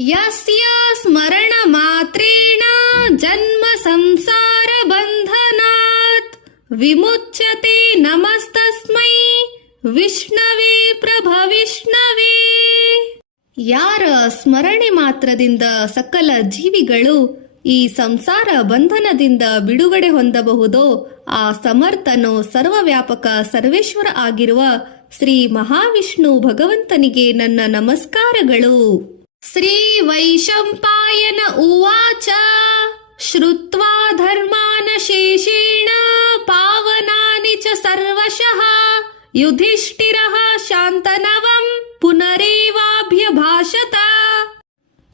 ಯಸ್ಯ ಸ್ಮರಣ ಮಾತ್ರೇಣ ಜನ್ಮ ಸಂಸಾರ ಬಂಧನಾತ್ ವಿಮುಚ್ಯತೆ ನಮಸ್ತಸ್ಮೈ ವಿಷ್ಣವೇ ಪ್ರಭವಿಷ್ಣವೇ. ಯಾರ ಸ್ಮರಣೆ ಮಾತ್ರದಿಂದ ಸಕಲ ಜೀವಿಗಳು ಈ ಸಂಸಾರ ಬಂಧನದಿಂದ ಬಿಡುಗಡೆ ಹೊಂದಬಹುದೋ ಆ ಸಮರ್ಥನು ಸರ್ವವ್ಯಾಪಕ ಸರ್ವೇಶ್ವರ ಆಗಿರುವ ಶ್ರೀ ಮಹಾವಿಷ್ಣು ಭಗವಂತನಿಗೆ ನನ್ನ ನಮಸ್ಕಾರಗಳು. ಶ್ರೀ ವೈಶಂಪಾಯನ ಉವಾಚ ಶ್ರುತ್ವಾ ಧರ್ಮಾನ ಶೇಷೇಣ ಪಾವನಾನಿ ಚ ಸರ್ವಶಃ ಯುಧಿಷ್ಠಿರಃ ಶಾಂತನವಂ ಪುನರೇವಾಭ್ಯಭಾಷತ.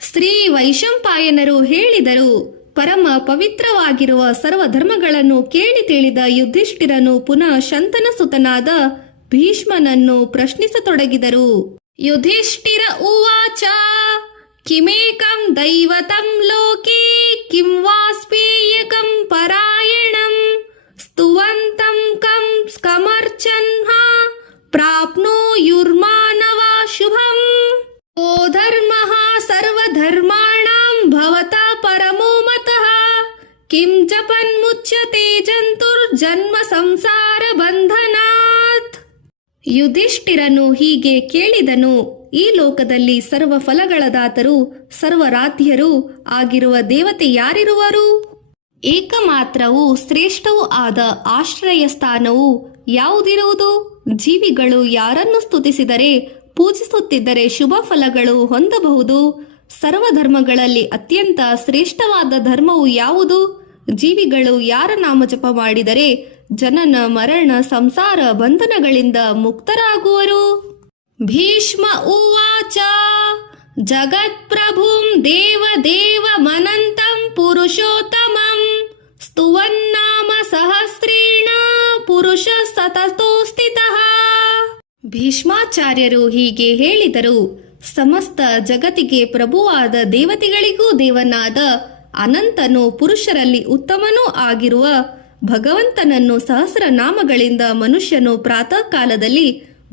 ಶ್ರೀ ವೈಶಂಪಾಯನರು ಹೇಳಿದರು, ಪರಮ ಪವಿತ್ರವಾಗಿರುವ ಸರ್ವಧರ್ಮಗಳನ್ನು ಕೇಳಿ ತಿಳಿದ ಯುಧಿಷ್ಠಿರನು ಪುನಃ ಶಂತನ ಸುತನಾದ ಭೀಷ್ಮನನ್ನು ಪ್ರಶ್ನಿಸತೊಡಗಿದರು. ಯುಧಿಷ್ಠಿರ ಉವಾಚ ಕಿಮೇಕಂ ದೈವತಂ ಲೋಕೆ ಕಿಂ ವಾಸ್ಪೇಯಕಂ ಪರಾಯಣಂ ಸ್ತುವಂತಂ ಕಂ ಸ್ಕಮರ್ಚನ್ಹ ಪ್ರಾಪ್ನೋಯುರ್ಮಾನವಾ ಶುಭಂ. ಓ ಧರ್ಮಃ ಸರ್ವಧರ್ಮಾಣಾಂ ಭವತಾ ಪರಮೋ ಮತಃ ಕಿಂ ಜಪನ್ಮುಚ್ಯತೆ ಜಂತುರ್ಜನ್ಮ ಸಂಸಾರ ಬಂಧನಾತ್. ಯುಧಿಷ್ಠಿರನು ಹೀಗೆ ಕೇಳಿದನು, ಈ ಲೋಕದಲ್ಲಿ ಸರ್ವ ಫಲಗಳದಾತರು ಸರ್ವರಾಧ್ಯರು ಆಗಿರುವ ದೇವತೆ ಯಾರಿರುವರು? ಏಕಮಾತ್ರವೂ ಶ್ರೇಷ್ಠವೂ ಆದ ಆಶ್ರಯ ಸ್ಥಾನವು ಯಾವುದಿರುವುದು? ಜೀವಿಗಳು ಯಾರನ್ನು ಸ್ತುತಿಸಿದರೆ ಪೂಜಿಸುತ್ತಿದ್ದರೆ ಶುಭ ಫಲಗಳು ಹೊಂದಬಹುದು. ಸರ್ವಧರ್ಮಗಳಲ್ಲಿ ಅತ್ಯಂತ ಶ್ರೇಷ್ಠವಾದ ಧರ್ಮವು ಯಾವುದು? ಜೀವಿಗಳು ಯಾರ ನಾಮಜಪ ಮಾಡಿದರೆ ಜನನ ಮರಣ ಸಂಸಾರ ಬಂಧನಗಳಿಂದ ಮುಕ್ತರಾಗುವರು. ಭೀಷ್ಮ ಉವಾಚ ಜಗತ್ಪ್ರಭುಂ ದೇವದೇವಮನಂತಂ ಪುರುಷೋತ್ತಮಂ ಸ್ತುವನ್ನಾಮ ಸಹಸ್ರೇಣ ಪುರುಷ ಸತತೋ ಸ್ಥಿತಃ. ಭೀಷ್ಮಾಚಾರ್ಯರು ಹೀಗೆ ಹೇಳಿದರು, ಸಮಸ್ತ ಜಗತ್ತಿಗೆ ಪ್ರಭುವಾದ ದೇವತೆಗಳಿಗೂ ದೇವನಾದ ಅನಂತನು ಪುರುಷರಲ್ಲಿ ಉತ್ತಮನೂ ಆಗಿರುವ ಭಗವಂತನನ್ನು ಸಹಸ್ರನಾಮಗಳಿಂದ ಮನುಷ್ಯನು ಪ್ರಾತಃ ಕಾಲದಲ್ಲಿ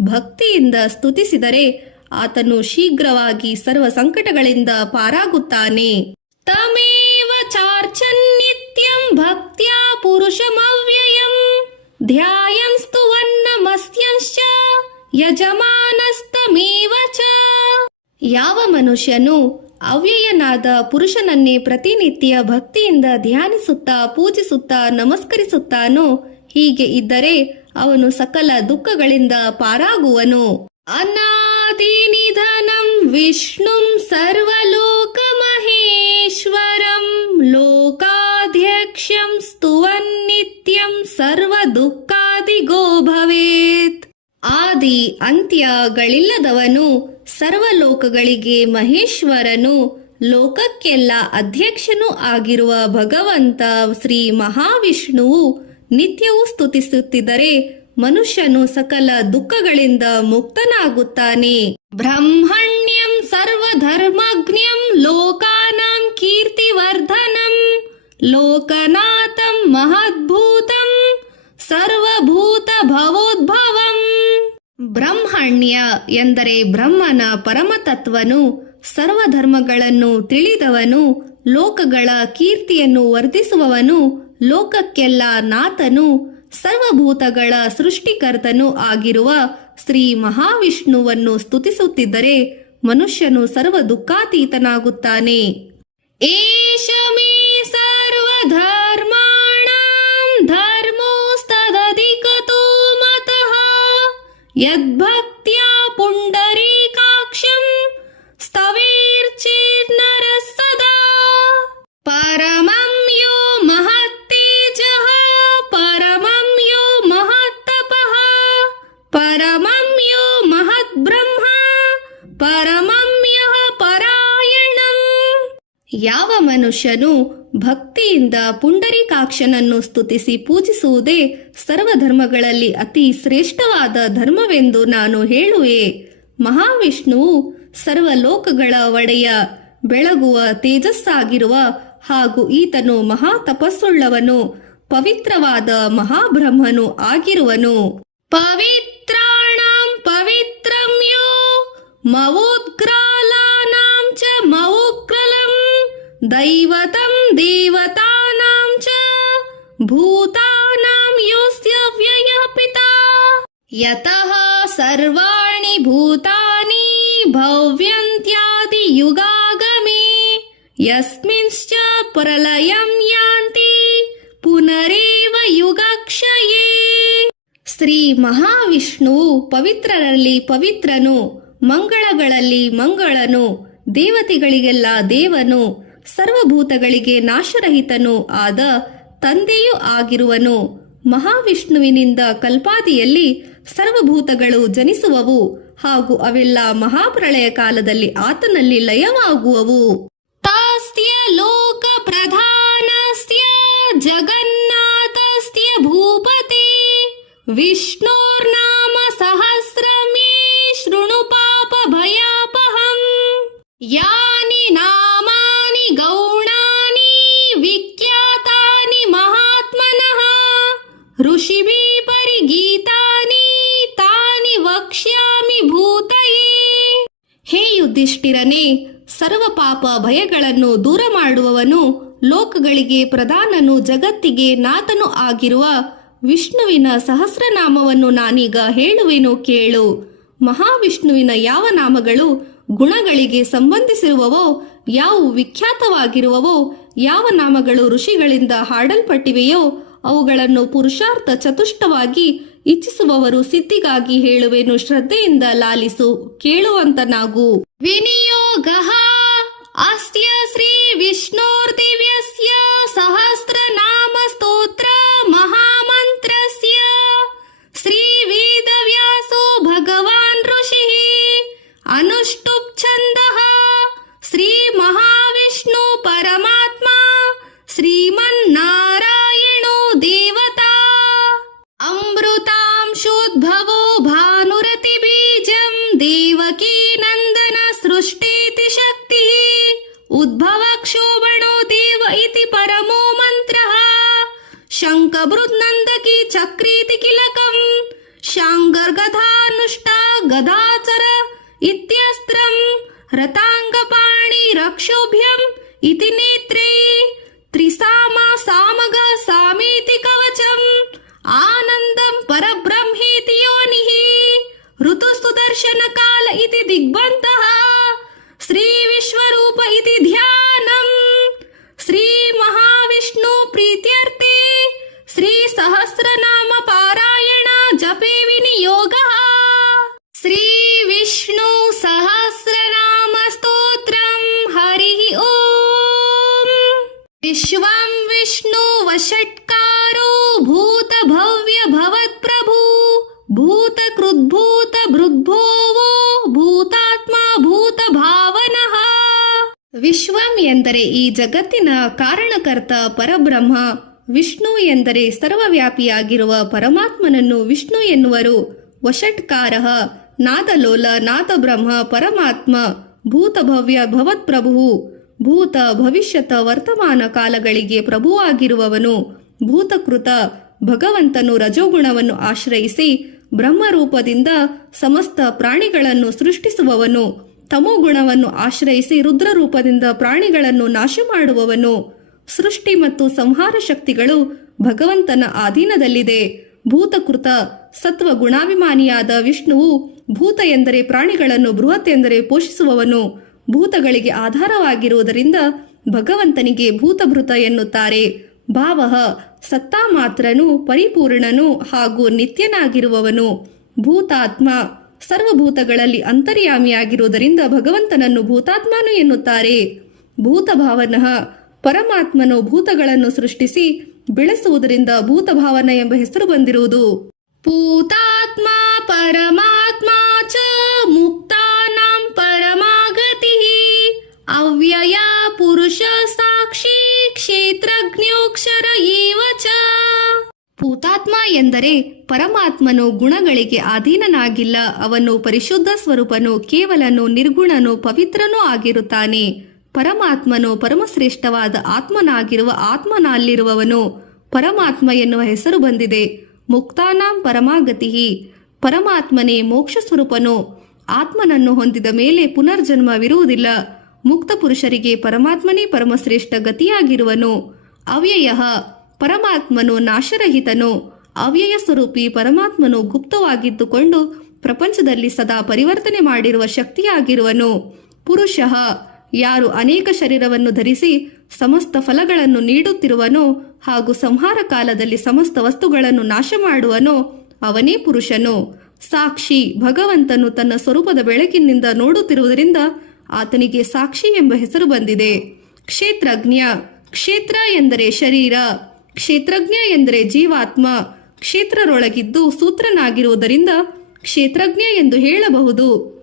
ಭಕ್ತಿಯಿಂದ ಸ್ತುತಿಸಿದರೆ ಆತನು ಶೀಘ್ರವಾಗಿ ಸರ್ವ ಸಂಕಟಗಳಿಂದ ಪಾರಾಗುತ್ತಾನೆ. ತಮೇವ ಚಾರ್ಚನ್ ನಿತ್ಯಂ ಭಕ್ತ್ಯಾ ಪುರುಷಮವ್ಯಯಂ ಧ್ಯಾಯನ್ ಸ್ತುವನ್ನಮಸ್ಯಂಶ್ಚ ಯಜಮಾನಸ್ತಮೇವ ಚ. ಯಾವ ಮನುಷ್ಯನು ಅವ್ಯಯನಾದ ಪುರುಷನನ್ನೇ ಪ್ರತಿನಿತ್ಯ ಭಕ್ತಿಯಿಂದ ಧ್ಯಾನಿಸುತ್ತಾ ಪೂಜಿಸುತ್ತಾ ನಮಸ್ಕರಿಸುತ್ತಾನೋ, ಹೀಗೆ ಇದ್ದರೆ ಅವನು ಸಕಲ ದುಃಖಗಳಿಂದ ಪಾರಾಗುವನು. ಅನಾದಿ ನಿಧನಂ ವಿಷ್ಣುಂ ಸರ್ವಲೋಕ ಮಹೇಶ್ವರಂ ಲೋಕಾಧ್ಯಕ್ಷಂ ಸ್ತುವನ್ ನಿತ್ಯಂ ಸರ್ವ ದುಃಖಾದಿಗೋ ಭವೇತ್. ಆದಿ ಅಂತ್ಯಗಳಿಲ್ಲದವನು, ಸರ್ವಲೋಕಗಳಿಗೆ ಮಹೇಶ್ವರನು, ಲೋಕಕ್ಕೆಲ್ಲ ಅಧ್ಯಕ್ಷನೂ ಆಗಿರುವ ಭಗವಂತ ಶ್ರೀ ಮಹಾವಿಷ್ಣುವು ನಿತ್ಯವೂ ಸ್ತುತಿಸುತ್ತಿದ್ದರೆ ಮನುಷ್ಯನು ಸಕಲ ದುಃಖಗಳಿಂದ ಮುಕ್ತನಾಗುತ್ತಾನೆ. ಬ್ರಹ್ಮಣ್ಯಂ ಸರ್ವಧರ್ಮಜ್ಞಂ ಲೋಕಾನಾಂ ಕೀರ್ತಿವರ್ಧನಂ ಲೋಕನಾಥಂ ಮಹದ್ಭೂತಂ ಸರ್ವಭೂತ ಭವೋದ್ಭವಂ. ಬ್ರಹ್ಮಣ್ಯ ಎಂದರೆ ಬ್ರಹ್ಮನ ಪರಮತತ್ವನು, ಸರ್ವಧರ್ಮಗಳನ್ನು ತಿಳಿದವನು, ಲೋಕಗಳ ಕೀರ್ತಿಯನ್ನು ವರ್ಧಿಸುವವನು, ಲೋಕಕ್ಕೆಲ್ಲ ನಾಥನು, ಸರ್ವಭೂತಗಳ ಸೃಷ್ಟಿಕರ್ತನೂ ಆಗಿರುವ ಶ್ರೀ ಮಹಾವಿಷ್ಣುವನ್ನು ಸ್ತುತಿಸುತ್ತಿದ್ದರೆ ಮನುಷ್ಯನು ಸರ್ವ ದುಃಖಾತೀತನಾಗುತ್ತಾನೆ. ಏಷ ಮೇ ಸರ್ವಧರ್ಮಾಣಾಂ ಧರ್ಮೋಸ್ತದಧಿಕತೋ ಮತಃ ಯದ್ಭಕ್ತ್ಯಾ ಪುಂಡರೀಕಾಕ್ಷಂ ಸ್ತವೇರ್ಚೇನ್ನರಃ ಸದಾ. ಪರಮಂ ಯೋ ಮಹತ್ತೇಜಃ ಪರಮಂ ಯೋ ಮಹತ್ತಪಃ ಪರಮಂ ಯೋ ಮಹದ್ಬ್ರಹ್ಮ ಪರಮಂ ಯಃ ಪರಾಯಣಂ. ಯಾವ ಮನುಷ್ಯನು ಭಕ್ತಿಯಿಂದ ಪುಂಡರೀಕಾಕ್ಷನನ್ನು ಸ್ತುತಿಸಿ ಪೂಜಿಸುವುದೇ ಸರ್ವಧರ್ಮಗಳಲ್ಲಿ ಅತಿ ಶ್ರೇಷ್ಠವಾದ ಧರ್ಮವೆಂದು ನಾನು ಹೇಳುವೆ. ಮಹಾವಿಷ್ಣುವು ಸರ್ವಲೋಕಗಳ ಒಡೆಯ, ಬೆಳಗುವ ತೇಜಸ್ಸಾಗಿರುವ ಹಾಗೂ ಈತನು ಮಹಾ ತಪಸ್ಸುಳ್ಳವನು, ಪವಿತ್ರವಾದ ಮಹಾಬ್ರಹ್ಮನು ಆಗಿರುವನು. ಪವಿತ್ರಾಣಾಂ ಪವಿತ್ರಂ ಯೋ ಮವೋದ್ಗ್ರಾಲಾನಾಂ ಚ ಮವೋ दैवतं देवतानां च भूतानां योऽस्य व्ययः पिता यतः सर्वाणि भूतानि भव्यन्त्यादियुगागमे यस्मिंश्च प्रलयं यान्ति ಪುನರೇವ ಯುಗಕ್ಷಯೇ. ಶ್ರೀ ಮಹಾವಿಷ್ಣುವು ಪವಿತ್ರರಲ್ಲಿ ಪವಿತ್ರನು, ಮಂಗಳಗಳಲ್ಲಿ ಮಂಗಳನು, ದೇವತೆಗಳಿಗೆಲ್ಲ ದೇವನು, ಸರ್ವಭೂತಗಳಿಗೆ ನಾಶರಹಿತನೂ ಆದ ತಂದೆಯೂ ಆಗಿರುವನು. ಮಹಾವಿಷ್ಣುವಿನಿಂದ ಕಲ್ಪಾದಿಯಲ್ಲಿ ಸರ್ವಭೂತಗಳು ಜನಿಸುವವು ಹಾಗೂ ಅವೆಲ್ಲ ಮಹಾಪ್ರಳಯ ಕಾಲದಲ್ಲಿ ಆತನಲ್ಲಿ ಲಯವಾಗುವವು. ತಾಸ್ತ್ಯ ಲೋಕ ಪ್ರಧಾನಸ್ತ್ಯ ಜಗನ್ನಾಥಸ್ತ್ಯ ಭೂಪತಿ ವಿಷ್ಣೋರ್ನಾಮ ಸಹಸ್ರಮೇ ಶೃಣು ಪಾಪ ಭಯಾಪಹಂ. ಯಾನಿ ನಾಮಾನಿ ಗೌಣಾನಿ ವಿಖ್ಯಾತಾನಿ ಮಹಾತ್ಮನಃ ಋಷಿಭಿಃ ಪರಿಗೀತಾನಿ ತಾನಿ ವಕ್ಷ್ಯಾಮಿ ಭೂತಯೇ. ಹೇ ಯುಧಿಷ್ಠಿರನೇ, ಸರ್ವ ಪಾಪ ಭಯಗಳನ್ನು ದೂರ ಮಾಡುವವನು, ಲೋಕಗಳಿಗೆ ಪ್ರಧಾನನು, ಜಗತ್ತಿಗೆ ನಾಥನು ಆಗಿರುವ ವಿಷ್ಣುವಿನ ಸಹಸ್ರನಾಮವನ್ನು ನಾನೀಗ ಹೇಳುವೆನು ಕೇಳು. ಮಹಾವಿಷ್ಣುವಿನ ಯಾವ ನಾಮಗಳು ಗುಣಗಳಿಗೆ ಸಂಬಂಧಿಸಿರುವವೋ, ಯಾವುವು ವಿಖ್ಯಾತವಾಗಿರುವವೋ, ಯಾವ ನಾಮಗಳು ಋಷಿಗಳಿಂದ ಹಾಡಲ್ಪಟ್ಟಿವೆಯೋ ಅವುಗಳನ್ನು ಪುರುಷಾರ್ಥ ಚತುಷ್ಟವಾಗಿ ಇಚ್ಛಿಸುವವರು ಸಿದ್ಧಿಗಾಗಿ ಹೇಳುವೆನು. ಶ್ರದ್ಧೆಯಿಂದ ಲಾಲಿಸು, ಕೇಳುವಂತನಾಗು. ವಿನಿಯೋಗಃ ಅಸ್ತ್ಯ ಶ್ರೀ ವಿಷ್ಣೋರ್ದಿವ್ಯಸ್ಯ ಸಹಸ್ರನಾಮ ಸ್ತೋತ್ರ ಮಹಾಮಂತ್ರಸ್ಯ ಶ್ರೀ ವೇದವ್ಯಾಸೋ ಭಗವಾನ್ ಋಷಿಃ ಅನುಷ್ಠುಪ್ ಛಂದಃ ಶ್ರೀ ಮಹಾವಿಷ್ಣು ಪರಮಾತ್ಮ ಶ್ರೀಮನ್ನಾರಾಯಣೋ ದೇವತಾ ಅಮೃತಾಂಶೋದ್ಭವೋ ಭಾನುರತಿ ಬೀಜಂ ದೇವಕೀ ನಂದನ ಸೃಷ್ಟೇತಿ ಶಕ್ತಿ ಉದ್ಭವ ಕ್ಷೋಭಣೋ ದೇವ ಇತಿ ಪರಮೋ ಮಂತ್ರಃ ಶಂಖಬೃದ್ನಂದಕಿ ಚಕ್ರೀತಿ ಕಿಲಕಂ ಶಾಂಗರ್ಗಧಾನುಷ್ಟ ಗದಾಚರ ಇತ್ಯಸ್ತ್ರಂ ರತಾಂಗಪಾಣಿ ರಕ್ಷೋಭ್ಯಂ ಇತಿ ನೇತ್ರೇ ತ್ರಿಸಾಮ ಸಾಮಗ ಸಾಮೇತಿ ಕವಚಂ ಆನಂದಂ ಪರಬ್ರಹ್ಮೇತಿ ಯೋನಿಃ ಋತುಸ್ತು ದರ್ಶನ ಕಾಲ ಇತಿ ದಿಗ್ಬಂಧಃ ಶ್ರೀ ವಿಶ್ವರೂಪ ಇತಿ ಧ್ಯಾನಂ. ಶ್ರೀ ಮಹಾವಿಷ್ಣು ಪ್ರೀತ್ಯರ್ಥೆ ಶ್ರೀ ಸಹಸ್ರನಾಮ ಪಾರಾಯಣ ಜಪೇ ವಿನಿಯೋಗಃ. ಶ್ರೀ ವಿಷ್ಣು ಸಹಸ್ರನಾಮ ಸ್ತೋತ್ರಂ ಹರಿ ಓಂ. ವಿಶ್ವಂ ವಿಷ್ಣು ವಷಟ್ಕಾರೋ ಭೂತ ಭವ್ಯ ಭವತ್ ಪ್ರಭು ಭೂತ ಕೃದ್ಭೂತ ಭೃದ್ಭೋವೋ ಭೂತಾತ್ಮ ಭೂತ ಭಾವನಃ. ವಿಶ್ವಂ ಎಂದರೆ ಈ ಜಗತ್ತಿನ ಕಾರಣಕರ್ತ ಪರಬ್ರಹ್ಮ, ವಿಷ್ಣು ಎಂದರೆ ಸರ್ವವ್ಯಾಪಿಯಾಗಿರುವ ಪರಮಾತ್ಮನನ್ನು ವಿಷ್ಣು ಎನ್ನುವರು. ವಷಟ್ಕಾರಃ ನಾದಲೋಲ ನಾದಬ್ರಹ್ಮ ಪರಮಾತ್ಮ, ಭೂತಭವ್ಯ ಭವತ್ಪ್ರಭು ಭೂತ ಭವಿಷ್ಯತ ವರ್ತಮಾನ ಕಾಲಗಳಿಗೆ ಪ್ರಭುವಾಗಿರುವವನು. ಭೂತಕೃತ ಭಗವಂತನು ರಜೋಗುಣವನ್ನು ಆಶ್ರಯಿಸಿ ಬ್ರಹ್ಮರೂಪದಿಂದ ಸಮಸ್ತ ಪ್ರಾಣಿಗಳನ್ನು ಸೃಷ್ಟಿಸುವವನು. ತಮೋಗುಣವನ್ನು ಆಶ್ರಯಿಸಿ ರುದ್ರರೂಪದಿಂದ ಪ್ರಾಣಿಗಳನ್ನು ನಾಶ ಮಾಡುವವನು. ಸೃಷ್ಟಿ ಮತ್ತು ಸಂಹಾರ ಶಕ್ತಿಗಳು ಭಗವಂತನ ಅಧೀನದಲ್ಲಿದೆ. ಭೂತಕೃತ ಸತ್ವ ಗುಣಾಭಿಮಾನಿಯಾದ ವಿಷ್ಣುವು ಭೂತ ಎಂದರೆ ಪ್ರಾಣಿಗಳನ್ನು, ಬೃಹತ್ ಎಂದರೆ ಪೋಷಿಸುವವನು. ಭೂತಗಳಿಗೆ ಆಧಾರವಾಗಿರುವುದರಿಂದ ಭಗವಂತನಿಗೆ ಭೂತಭೃತ ಎನ್ನುತ್ತಾರೆ. ಭಾವಃ ಸತ್ತಾ ಮಾತ್ರನು, ಪರಿಪೂರ್ಣನು ಹಾಗೂ ನಿತ್ಯನಾಗಿರುವವನು. ಭೂತಾತ್ಮ ಸರ್ವಭೂತಗಳಲ್ಲಿ ಅಂತರ್ಯಾಮಿಯಾಗಿರುವುದರಿಂದ ಭಗವಂತನನ್ನು ಭೂತಾತ್ಮನು ಎನ್ನುತ್ತಾರೆ. ಭೂತಭಾವನಃ ಪರಮಾತ್ಮನು ಭೂತಗಳನ್ನು ಸೃಷ್ಟಿಸಿ ಬೆಳೆಸುವುದರಿಂದ ಭೂತಭಾವನ ಎಂಬ ಹೆಸರು ಬಂದಿರುವುದು. ಭೂತಾತ್ಮ ಪರಮಾತ್ಮ ಚ ಮುಕ್ತಾನಾಂ ಪರಮಾಗತಿಃ ಅವ್ಯಯ ಪುರುಷ ಸಾಕ್ಷಿ ಕ್ಷೇತ್ರಜ್ಞೋಕ್ಷರ ಏವ ಚ. ಭೂತಾತ್ಮ ಎಂದರೆ ಪರಮಾತ್ಮನು ಗುಣಗಳಿಗೆ ಅಧೀನನಾಗಿಲ್ಲ. ಅವನು ಪರಿಶುದ್ಧ ಸ್ವರೂಪನು, ಕೇವಲನು, ನಿರ್ಗುಣನು, ಪವಿತ್ರನೂ ಆಗಿರುತ್ತಾನೆ. ಪರಮಾತ್ಮನು ಪರಮಶ್ರೇಷ್ಠವಾದ ಆತ್ಮನಾಗಿರುವ ಆತ್ಮನಲ್ಲಿರುವವನು. ಪರಮಾತ್ಮ ಎನ್ನುವ ಹೆಸರು ಬಂದಿದೆ. ಮುಕ್ತಾನಾಂ ಪರಮಾಗತಿಃ ಪರಮಾತ್ಮನೇ ಮೋಕ್ಷ ಸ್ವರೂಪನು. ಆತ್ಮನನ್ನು ಹೊಂದಿದ ಮೇಲೆ ಪುನರ್ಜನ್ಮವಿರುವುದಿಲ್ಲ. ಮುಕ್ತ ಪುರುಷರಿಗೆ ಪರಮಾತ್ಮನೇ ಪರಮಶ್ರೇಷ್ಠ ಗತಿಯಾಗಿರುವನು. ಅವ್ಯಯ ಪರಮಾತ್ಮನು ನಾಶರಹಿತನು. ಅವ್ಯಯ ಸ್ವರೂಪಿ ಪರಮಾತ್ಮನು ಗುಪ್ತವಾಗಿದ್ದುಕೊಂಡು ಪ್ರಪಂಚದಲ್ಲಿ ಸದಾ ಪರಿವರ್ತನೆ ಮಾಡಿರುವ ಶಕ್ತಿಯಾಗಿರುವನು. ಪುರುಷ ಯಾರು ಅನೇಕ ಶರೀರವನ್ನು ಧರಿಸಿ ಸಮಸ್ತ ಫಲಗಳನ್ನು ನೀಡುತ್ತಿರುವನೋ ಹಾಗೂ ಸಂಹಾರ ಕಾಲದಲ್ಲಿ ಸಮಸ್ತ ವಸ್ತುಗಳನ್ನು ನಾಶ ಮಾಡುವನೋ ಅವನೇ ಪುರುಷನು. ಸಾಕ್ಷಿ ಭಗವಂತನು ತನ್ನ ಸ್ವರೂಪದ ಬೆಳಕಿನಿಂದ ನೋಡುತ್ತಿರುವುದರಿಂದ ಆತನಿಗೆ ಸಾಕ್ಷಿ ಎಂಬ ಹೆಸರು ಬಂದಿದೆ. ಕ್ಷೇತ್ರಜ್ಞ ಕ್ಷೇತ್ರ ಎಂದರೆ ಶರೀರ, ಕ್ಷೇತ್ರಜ್ಞ ಎಂದರೆ ಜೀವಾತ್ಮ. ಕ್ಷೇತ್ರರೊಳಗಿದ್ದು ಸೂತ್ರನಾಗಿರುವುದರಿಂದ ಕ್ಷೇತ್ರಜ್ಞ ಎಂದು ಹೇಳಬಹುದು.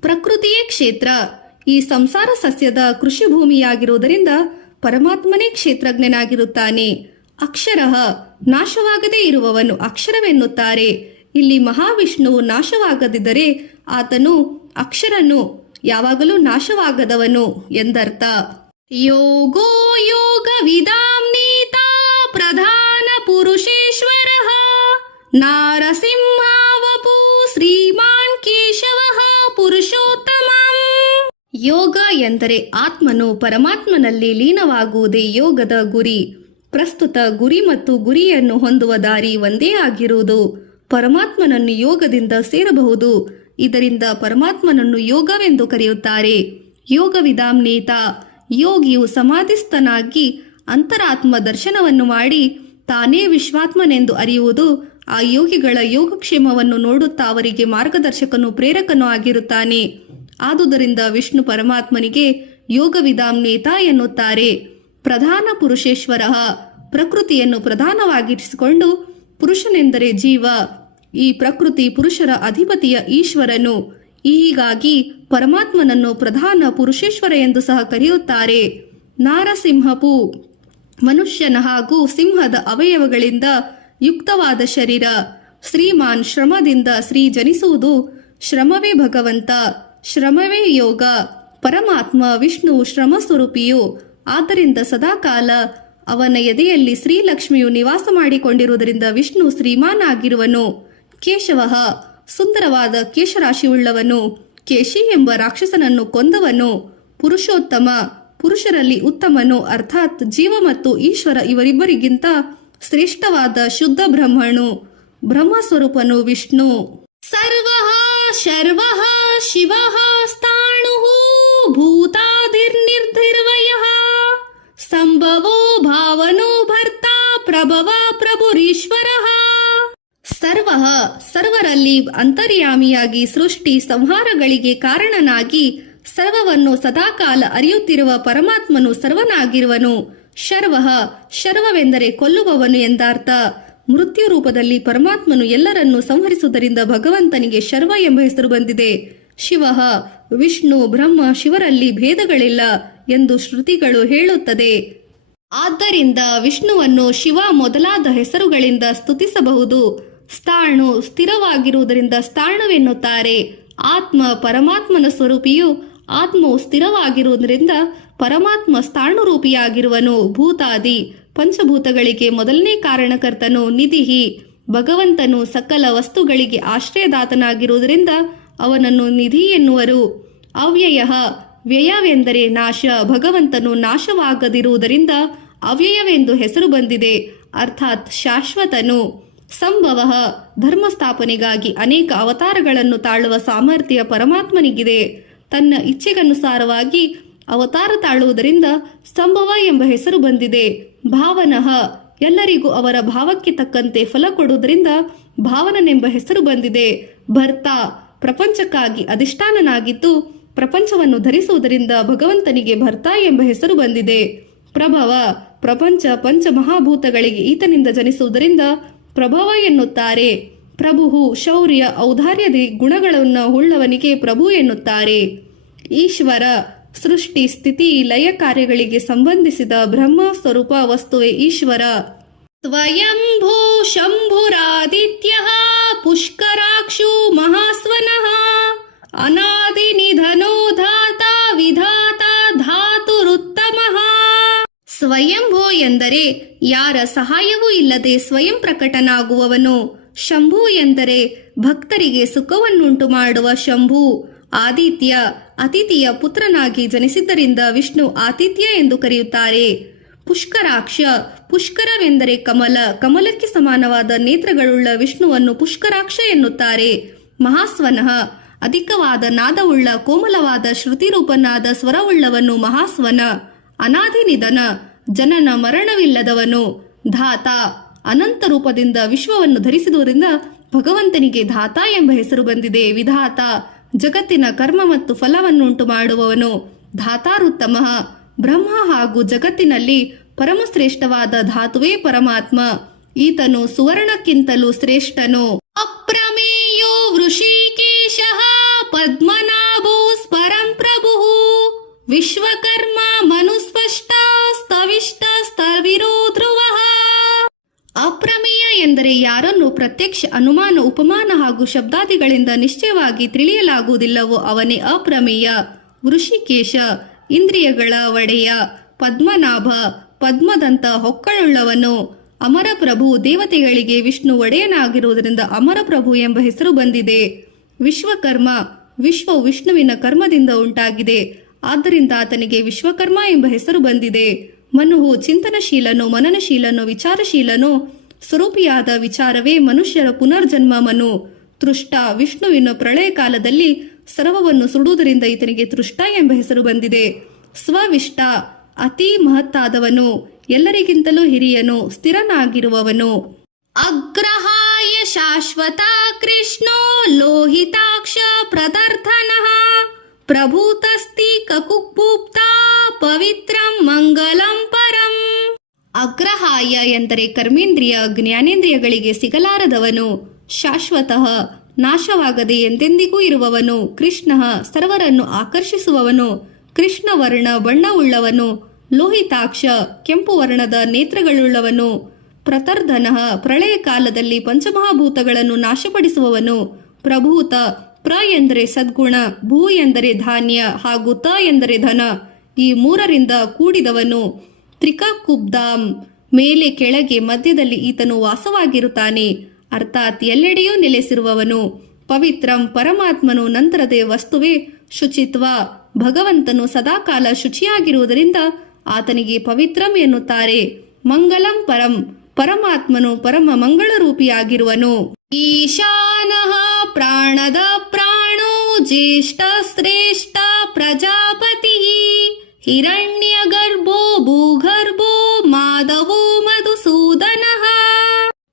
ಪ್ರಕೃತಿಯೇ ಕ್ಷೇತ್ರ. ಈ ಸಂಸಾರ ಸಸ್ಯದ ಕೃಷಿ ಭೂಮಿಯಾಗಿರುವುದರಿಂದ ಪರಮಾತ್ಮನೇ ಕ್ಷೇತ್ರಜ್ಞನಾಗಿರುತ್ತಾನೆ. ಅಕ್ಷರ ನಾಶವಾಗದೇ ಇರುವವನು ಅಕ್ಷರವೆನ್ನುತ್ತಾರೆ. ಇಲ್ಲಿ ಮಹಾವಿಷ್ಣುವು ನಾಶವಾಗದಿದ್ದರೆ ಆತನು ಅಕ್ಷರನು, ಯಾವಾಗಲೂ ನಾಶವಾಗದವನು ಎಂದರ್ಥ. ಯೋಗೋ ಯೋಗ ವಿದಾಂನೀತ ಪ್ರಧಾನ ಪುರುಷೇಶ್ವರ ನಾರಸಿಂಹಾವಪು ಶ್ರೀಮಾನ್ ಕೇಶವ ಪುರುಷೋತ್ತಮ. ಯೋಗ ಎಂದರೆ ಆತ್ಮನು ಪರಮಾತ್ಮನಲ್ಲಿ ಲೀನವಾಗುವುದೇ ಯೋಗದ ಗುರಿ. ಪ್ರಸ್ತುತ ಗುರಿ ಮತ್ತು ಗುರಿಯನ್ನು ಹೊಂದುವ ದಾರಿ ಒಂದೇ ಆಗಿರುವುದು. ಪರಮಾತ್ಮನನ್ನು ಯೋಗದಿಂದ ಸೇರಬಹುದು. ಇದರಿಂದ ಪರಮಾತ್ಮನನ್ನು ಯೋಗವೆಂದು ಕರೆಯುತ್ತಾರೆ. ಯೋಗ ವಿದಾಂನೇತ ಯೋಗಿಯು ಸಮಾಧಿಸ್ಥನಾಗಿ ಅಂತರಾತ್ಮ ದರ್ಶನವನ್ನು ಮಾಡಿ ತಾನೇ ವಿಶ್ವಾತ್ಮನೆಂದು ಅರಿಯುವುದು. ಆ ಯೋಗಿಗಳ ಯೋಗಕ್ಷೇಮವನ್ನು ನೋಡುತ್ತಾ ಅವರಿಗೆ ಮಾರ್ಗದರ್ಶಕನು ಪ್ರೇರಕನೂ ಆಗಿರುತ್ತಾನೆ. ಆದುದರಿಂದ ವಿಷ್ಣು ಪರಮಾತ್ಮನಿಗೆ ಯೋಗ ವಿದಾಂನೇತ ಎನ್ನುತ್ತಾರೆ. ಪ್ರಧಾನ ಪುರುಷೇಶ್ವರ ಪ್ರಕೃತಿಯನ್ನು ಪ್ರಧಾನವಾಗಿರಿಸಿಕೊಂಡು ಪುರುಷನೆಂದರೆ ಜೀವ. ಈ ಪ್ರಕೃತಿ ಪುರುಷರ ಅಧಿಪತಿಯ ಈಶ್ವರನು. ಹೀಗಾಗಿ ಪರಮಾತ್ಮನನ್ನು ಪ್ರಧಾನ ಪುರುಷೇಶ್ವರ ಎಂದು ಸಹ ಕರೆಯುತ್ತಾರೆ. ನಾರಸಿಂಹಪು ಮನುಷ್ಯನ ಹಾಗೂ ಸಿಂಹದ ಅವಯವಗಳಿಂದ ಯುಕ್ತವಾದ ಶರೀರ. ಶ್ರೀಮಾನ್ ಶ್ರಮದಿಂದ ಶ್ರೀ ಜನಿಸುವುದು. ಶ್ರಮವೇ ಭಗವಂತ, ಶ್ರಮವೇ ಯೋಗ. ಪರಮಾತ್ಮ ವಿಷ್ಣು ಶ್ರಮ ಸ್ವರೂಪಿಯು. ಆದ್ದರಿಂದ ಸದಾಕಾಲ ಅವನ ಎದೆಯಲ್ಲಿ ಶ್ರೀಲಕ್ಷ್ಮಿಯು ನಿವಾಸ ಮಾಡಿಕೊಂಡಿರುವುದರಿಂದ ವಿಷ್ಣು ಶ್ರೀಮಾನ್ ಆಗಿರುವನು. ಕೇಶವ ಸುಂದರವಾದ ಕೇಶರಾಶಿಯುಳ್ಳವನು. ಕೇಶಿ ಎಂಬ ರಾಕ್ಷಸನನ್ನು ಕೊಂದವನು. ಪುರುಷೋತ್ತಮ ಪುರುಷರಲ್ಲಿ ಉತ್ತಮನು, ಅರ್ಥಾತ್ ಜೀವ ಮತ್ತು ಈಶ್ವರ ಇವರಿಬ್ಬರಿಗಿಂತ ಶ್ರೇಷ್ಠವಾದ ಶುದ್ಧ ಬ್ರಹ್ಮನು. ಬ್ರಹ್ಮಸ್ವರೂಪನು ವಿಷ್ಣು. ಸರ್ವಃ ಶರ್ವಃ ಶಿವಃ ಸ್ಥಾಣುಃ ಭೂತಾದಿರ್ನಿರ್ಧಿರ್ವಯಃ ಸಂಭವೋ ಭಾವನೋ ಭರ್ತಾ ಪ್ರಭವ ಪ್ರಭುರೀಶ್ವರಃ. ಸರ್ವಃ ಸರ್ವರಲ್ಲಿ ಅಂತರ್ಯಾಮಿಯಾಗಿ ಸೃಷ್ಟಿ ಸಂಹಾರಗಳಿಗೆ ಕಾರಣನಾಗಿ ಸರ್ವವನ್ನು ಸದಾಕಾಲ ಅರಿಯುತ್ತಿರುವ ಪರಮಾತ್ಮನು ಸರ್ವನಾಗಿರುವನು. ಶರ್ವಃ ಶರ್ವವೆಂದರೆ ಕೊಲ್ಲುವವನು ಎಂದರ್ಥ. ಮೃತ್ಯು ರೂಪದಲ್ಲಿ ಪರಮಾತ್ಮನು ಎಲ್ಲರನ್ನೂ ಸಂಹರಿಸುವುದರಿಂದ ಭಗವಂತನಿಗೆ ಶರ್ವ ಎಂಬ ಹೆಸರು ಬಂದಿದೆ. ಶಿವ ವಿಷ್ಣು ಬ್ರಹ್ಮ ಶಿವರಲ್ಲಿ ಭೇದಗಳಿಲ್ಲ ಎಂದು ಶ್ರುತಿಗಳು ಹೇಳುತ್ತದೆ. ಆದ್ದರಿಂದ ವಿಷ್ಣುವನ್ನು ಶಿವ ಮೊದಲಾದ ಹೆಸರುಗಳಿಂದ ಸ್ತುತಿಸಬಹುದು. ಸ್ಥಾಣು ಸ್ಥಿರವಾಗಿರುವುದರಿಂದ ಸ್ಥಾಣುವೆನ್ನುತ್ತಾರೆ. ಆತ್ಮ ಪರಮಾತ್ಮನ ಸ್ವರೂಪಿಯು. ಆತ್ಮವು ಸ್ಥಿರವಾಗಿರುವುದರಿಂದ ಪರಮಾತ್ಮ ಸ್ಥಾಣುರೂಪಿಯಾಗಿರುವನು. ಭೂತಾದಿ ಪಂಚಭೂತಗಳಿಗೆ ಮೊದಲನೇ ಕಾರಣಕರ್ತನು. ನಿಧಿಹಿ ಭಗವಂತನು ಸಕಲ ವಸ್ತುಗಳಿಗೆ ಆಶ್ರಯದಾತನಾಗಿರುವುದರಿಂದ ಅವನನ್ನು ನಿಧಿ ಎನ್ನುವರು. ಅವ್ಯಯ ವ್ಯಯವೆಂದರೆ ನಾಶ. ಭಗವಂತನು ನಾಶವಾಗದಿರುವುದರಿಂದ ಅವ್ಯಯವೆಂದು ಹೆಸರು ಬಂದಿದೆ, ಅರ್ಥಾತ್ ಶಾಶ್ವತನು. ಸಂಭವ ಧರ್ಮ ಸ್ಥಾಪನೆಗಾಗಿ ಅನೇಕ ಅವತಾರಗಳನ್ನು ತಾಳುವ ಸಾಮರ್ಥ್ಯ ಪರಮಾತ್ಮನಿಗಿದೆ. ತನ್ನ ಇಚ್ಛೆಗನುಸಾರವಾಗಿ ಅವತಾರ ತಾಳುವುದರಿಂದ ಸಂಭವ ಎಂಬ ಹೆಸರು ಬಂದಿದೆ. ಭಾವನಃ ಎಲ್ಲರಿಗೂ ಅವರ ಭಾವಕ್ಕೆ ತಕ್ಕಂತೆ ಫಲ ಕೊಡುವುದರಿಂದ ಭಾವನನೆಂಬ ಹೆಸರು ಬಂದಿದೆ. ಭರ್ತ ಪ್ರಪಂಚಕ್ಕಾಗಿ ಅಧಿಷ್ಠಾನನಾಗಿದ್ದು ಪ್ರಪಂಚವನ್ನು ಧರಿಸುವುದರಿಂದ ಭಗವಂತನಿಗೆ ಭರ್ತ ಎಂಬ ಹೆಸರು ಬಂದಿದೆ. ಪ್ರಭವ ಪ್ರಪಂಚ ಪಂಚಮಹಾಭೂತಗಳಿಗೆ ಈತನಿಂದ ಜನಿಸುವುದರಿಂದ ಪ್ರಭವ ಎನ್ನುತ್ತಾರೆ. ಪ್ರಭು ಶೌರ್ಯ ಔದಾರ್ಯದಿ ಗುಣಗಳನ್ನು ಉಳ್ಳವನಿಗೆ ಪ್ರಭು ಎನ್ನುತ್ತಾರೆ. ಈಶ್ವರ ಸೃಷ್ಟಿ ಸ್ಥಿತಿ ಲಯ ಕಾರ್ಯಗಳಿಗೆ ಸಂಬಂಧಿಸಿದ ಬ್ರಹ್ಮ ಸ್ವರೂಪ ವಸ್ತುವೇ ಈಶ್ವರ. ಸ್ವಯಂಭೂ ಶಂಭುರಾದಿತ್ಯ ಪುಷ್ಕರಾಕ್ಷು ಮಹಾಸ್ವನಃ ಅನಾದಿ ನಿಧನೋ ಧಾತ ವಿಧಾತ ಧಾತುರುತ್ತಮಃ. ಸ್ವಯಂಭೂ ಎಂದರೆ ಯಾರ ಸಹಾಯವೂ ಇಲ್ಲದೆ ಸ್ವಯಂ ಪ್ರಕಟನಾಗುವವನು. ಶಂಭು ಎಂದರೆ ಭಕ್ತರಿಗೆ ಸುಖವನ್ನುಂಟು ಮಾಡುವ ಶಂಭು. ಆದಿತ್ಯ ಅತಿಥಿಯ ಪುತ್ರನಾಗಿ ಜನಿಸಿದ್ದರಿಂದ ವಿಷ್ಣು ಆತಿಥ್ಯ ಎಂದು ಕರೆಯುತ್ತಾರೆ. ಪುಷ್ಕರಾಕ್ಷ, ಪುಷ್ಕರವೆಂದರೆ ಕಮಲ, ಕಮಲಕ್ಕೆ ಸಮಾನವಾದ ನೇತ್ರಗಳುಳ್ಳ ವಿಷ್ಣುವನ್ನು ಪುಷ್ಕರಾಕ್ಷ ಎನ್ನುತ್ತಾರೆ. ಮಹಾಸ್ವನಃ, ಅಧಿಕವಾದ ನಾದವುಳ್ಳ ಕೋಮಲವಾದ ಶ್ರುತಿರೂಪನಾದ ಸ್ವರವುಳ್ಳವನು ಮಹಾಸ್ವನ. ಅನಾದಿ ನಿಧನ, ಜನನ ಮರಣವಿಲ್ಲದವನು. ಧಾತ, ಅನಂತ ರೂಪದಿಂದ ವಿಶ್ವವನ್ನು ಧರಿಸಿದುದರಿಂದ ಭಗವಂತನಿಗೆ ಧಾತ ಎಂಬ ಹೆಸರು ಬಂದಿದೆ. ವಿಧಾತ, ಜಗತ್ತಿನ ಕರ್ಮ ಮತ್ತು ಫಲವನ್ನುಂಟು ಮಾಡುವವನು. ಧಾತಾರುತ್ತಮ, ಬ್ರಹ್ಮ ಹಾಗೂ ಜಗತ್ತಿನಲ್ಲಿ ಪರಮಶ್ರೇಷ್ಠವಾದ ಧಾತುವೇ ಪರಮಾತ್ಮ. ಈತನು ಸುವರ್ಣಕ್ಕಿಂತಲೂ ಶ್ರೇಷ್ಠನು. ಅಪ್ರಮೇಯೋ ವೃಷಿಕೇಶಃ ಪದ್ಮನಾಭೋ ಸ್ಪರಂ ಪ್ರಭುಃ ವಿಶ್ವಕರ್ಮ ಮನುಸ್ಪಷ್ಟ ಸ್ತವಿಷ್ಟ ಸ್ತವಿರೋ ಧ್ರುವಃ. ಅಪ್ರಮೇಯ ಎಂದರೆ ಯಾರನ್ನು ಪ್ರತ್ಯಕ್ಷ ಅನುಮಾನ ಉಪಮಾನ ಹಾಗೂ ಶಬ್ದಾದಿಗಳಿಂದ ನಿಶ್ಚಯವಾಗಿ ತಿಳಿಯಲಾಗುವುದಿಲ್ಲವೋ ಅವನೇ ಅಪ್ರಮೇಯ. ವೃಷಿಕೇಶ, ಇಂದ್ರಿಯಗಳ ಒಡೆಯ. ಪದ್ಮನಾಭ, ಪದ್ಮದಂತ ಹೊಕ್ಕಳುಳ್ಳವನು. ಅಮರಪ್ರಭು, ದೇವತೆಗಳಿಗೆ ವಿಷ್ಣು ಒಡೆಯನಾಗಿರುವುದರಿಂದ ಅಮರಪ್ರಭು ಎಂಬ ಹೆಸರು ಬಂದಿದೆ. ವಿಶ್ವಕರ್ಮ, ವಿಶ್ವವು ವಿಷ್ಣುವಿನ ಕರ್ಮದಿಂದ ಉಂಟಾಗಿದೆ, ಆದ್ದರಿಂದ ಆತನಿಗೆ ವಿಶ್ವಕರ್ಮ ಎಂಬ ಹೆಸರು ಬಂದಿದೆ. ಮನುವು ಚಿಂತನಶೀಲನು, ಮನನಶೀಲನು, ವಿಚಾರಶೀಲನು. ಸ್ವರೂಪಿಯಾದ ವಿಚಾರವೇ ಮನುಷ್ಯರ ಪುನರ್ಜನ್ಮ. ಮನು ತೃಷ್ಟ, ವಿಷ್ಣುವಿನ ಪ್ರಳಯ ಕಾಲದಲ್ಲಿ ಸರ್ವವನ್ನು ಸುಡುವುದರಿಂದ ಈತನಿಗೆ ತೃಷ್ಟ ಎಂಬ ಹೆಸರು ಬಂದಿದೆ. ಸ್ವವಿಷ್ಟ, ಅತಿ ಮಹತ್ತಾದವನು, ಎಲ್ಲರಿಗಿಂತಲೂ ಹಿರಿಯನು, ಸ್ಥಿರನಾಗಿರುವವನು. ಅಗ್ರಹಾಯ ಶಾಶ್ವತ ಕೃಷ್ಣೋ ಲೋಹಿತಾಕ್ಷ ಪ್ರದರ್ಧನಃ ಪ್ರಭೂತಸ್ತಿ ಕಕುಕ್ಭೂಪ್ತಾ ಪವಿತ್ರಂ ಮಂಗಲಂ ಪರಂ. ಅಗ್ರಹಾಯ ಎಂದರೆ ಕರ್ಮೇಂದ್ರಿಯ ಜ್ಞಾನೇಂದ್ರಿಯಗಳಿಗೆ ಸಿಗಲಾರದವನು. ಶಾಶ್ವತಃ, ನಾಶವಾಗದೆ ಎಂದೆಂದಿಗೂ ಇರುವವನು. ಕೃಷ್ಣ, ಸರ್ವರನ್ನು ಆಕರ್ಷಿಸುವವನು. ಕೃಷ್ಣವರ್ಣ ಬಣ್ಣವುಳ್ಳವನು. ಲೋಹಿತಾಕ್ಷ, ಕೆಂಪು ವರ್ಣದ ನೇತ್ರಗಳುಳ್ಳವನು. ಪ್ರತರ್ಧನಃ, ಪ್ರಳಯ ಕಾಲದಲ್ಲಿ ಪಂಚಮಹಾಭೂತಗಳನ್ನು ನಾಶಪಡಿಸುವವನು. ಪ್ರಭೂತ, ಪ್ರ ಎಂದರೆ ಸದ್ಗುಣ, ಭೂ ಎಂದರೆ ಧಾನ್ಯ ಹಾಗೂ ತ ಎಂದರೆ ಧನ. ಈ ಮೂರರಿಂದ ಕೂಡಿದವನು. ತ್ರಿಕಕುಬ್ಧಾಂ, ಮೇಲೆ ಕೆಳಗೆ ಮಧ್ಯದಲ್ಲಿ ಈತನು ವಾಸವಾಗಿರುತ್ತಾನೆ, ಅರ್ಥಾತ್ ಎಲ್ಲೆಡೆಯೂ ನೆಲೆಸಿರುವವನು. ಪವಿತ್ರಂ, ಪರಮಾತ್ಮನು ನಂತರದ ವಸ್ತುವೇ. ಶುಚಿತ್ವ, ಭಗವಂತನು ಸದಾಕಾಲ ಶುಚಿಯಾಗಿರುವುದರಿಂದ ಆತನಿಗೆ ಪವಿತ್ರಂ ಎನ್ನುತ್ತಾರೆ. ಮಂಗಲಂ ಪರಂ, ಪರಮಾತ್ಮನು ಪರಮ ಮಂಗಳರೂಪಿಯಾಗಿರುವನು. ಈಶಾನಃ ಪ್ರಾಣದ ಪ್ರಾಣೋ ಜ್ಯೇಷ್ಠ ಶ್ರೇಷ್ಠ ಪ್ರಜಾಪತಿ ಹಿರಣ್ಯ ಗರ್ಭೋ ಭೂಗರ್ಭೋ ಮಾಧವೋ ಮಧುಸೂದನಃ.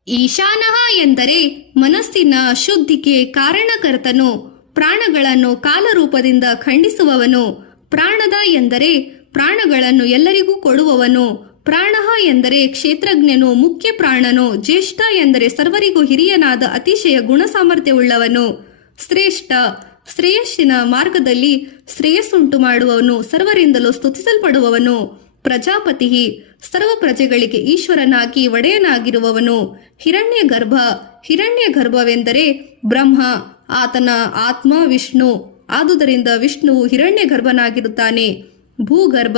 ಈಶಾನಃ ಎಂದರೆ ಮನಸ್ಸಿನ ಶುದ್ಧಿಗೆ ಕಾರಣಕರ್ತನು, ಪ್ರಾಣಗಳನ್ನು ಕಾಲರೂಪದಿಂದ ಖಂಡಿಸುವವನು. ಪ್ರಾಣದ ಎಂದರೆ ಪ್ರಾಣಗಳನ್ನು ಎಲ್ಲರಿಗೂ ಕೊಡುವವನು. ಪ್ರಾಣಃ ಎಂದರೆ ಕ್ಷೇತ್ರಜ್ಞನು, ಮುಖ್ಯ ಪ್ರಾಣನು. ಜ್ಯೇಷ್ಠ ಎಂದರೆ ಸರ್ವರಿಗೂ ಹಿರಿಯನಾದ ಅತಿಶಯ ಗುಣ ಸಾಮರ್ಥ್ಯವುಳ್ಳವನು. ಶ್ರೇಷ್ಠ, ಶ್ರೇಯಸ್ಸಿನ ಮಾರ್ಗದಲ್ಲಿ ಶ್ರೇಯಸ್ಸುಂಟು ಮಾಡುವವನು, ಸರ್ವರಿಂದಲೂ ಸ್ತುತಿಸಲ್ಪಡುವವನು. ಪ್ರಜಾಪತಿ, ಸರ್ವ ಪ್ರಜೆಗಳಿಗೆ ಈಶ್ವರನಾಗಿ ಒಡೆಯನಾಗಿರುವವನು. ಹಿರಣ್ಯ ಗರ್ಭ, ಹಿರಣ್ಯ ಗರ್ಭವೆಂದರೆ ಬ್ರಹ್ಮ, ಆತನ ಆತ್ಮ ವಿಷ್ಣು. ಆದುದರಿಂದ ವಿಷ್ಣುವು ಹಿರಣ್ಯ ಗರ್ಭನಾಗಿರುತ್ತಾನೆ. ಭೂಗರ್ಭ,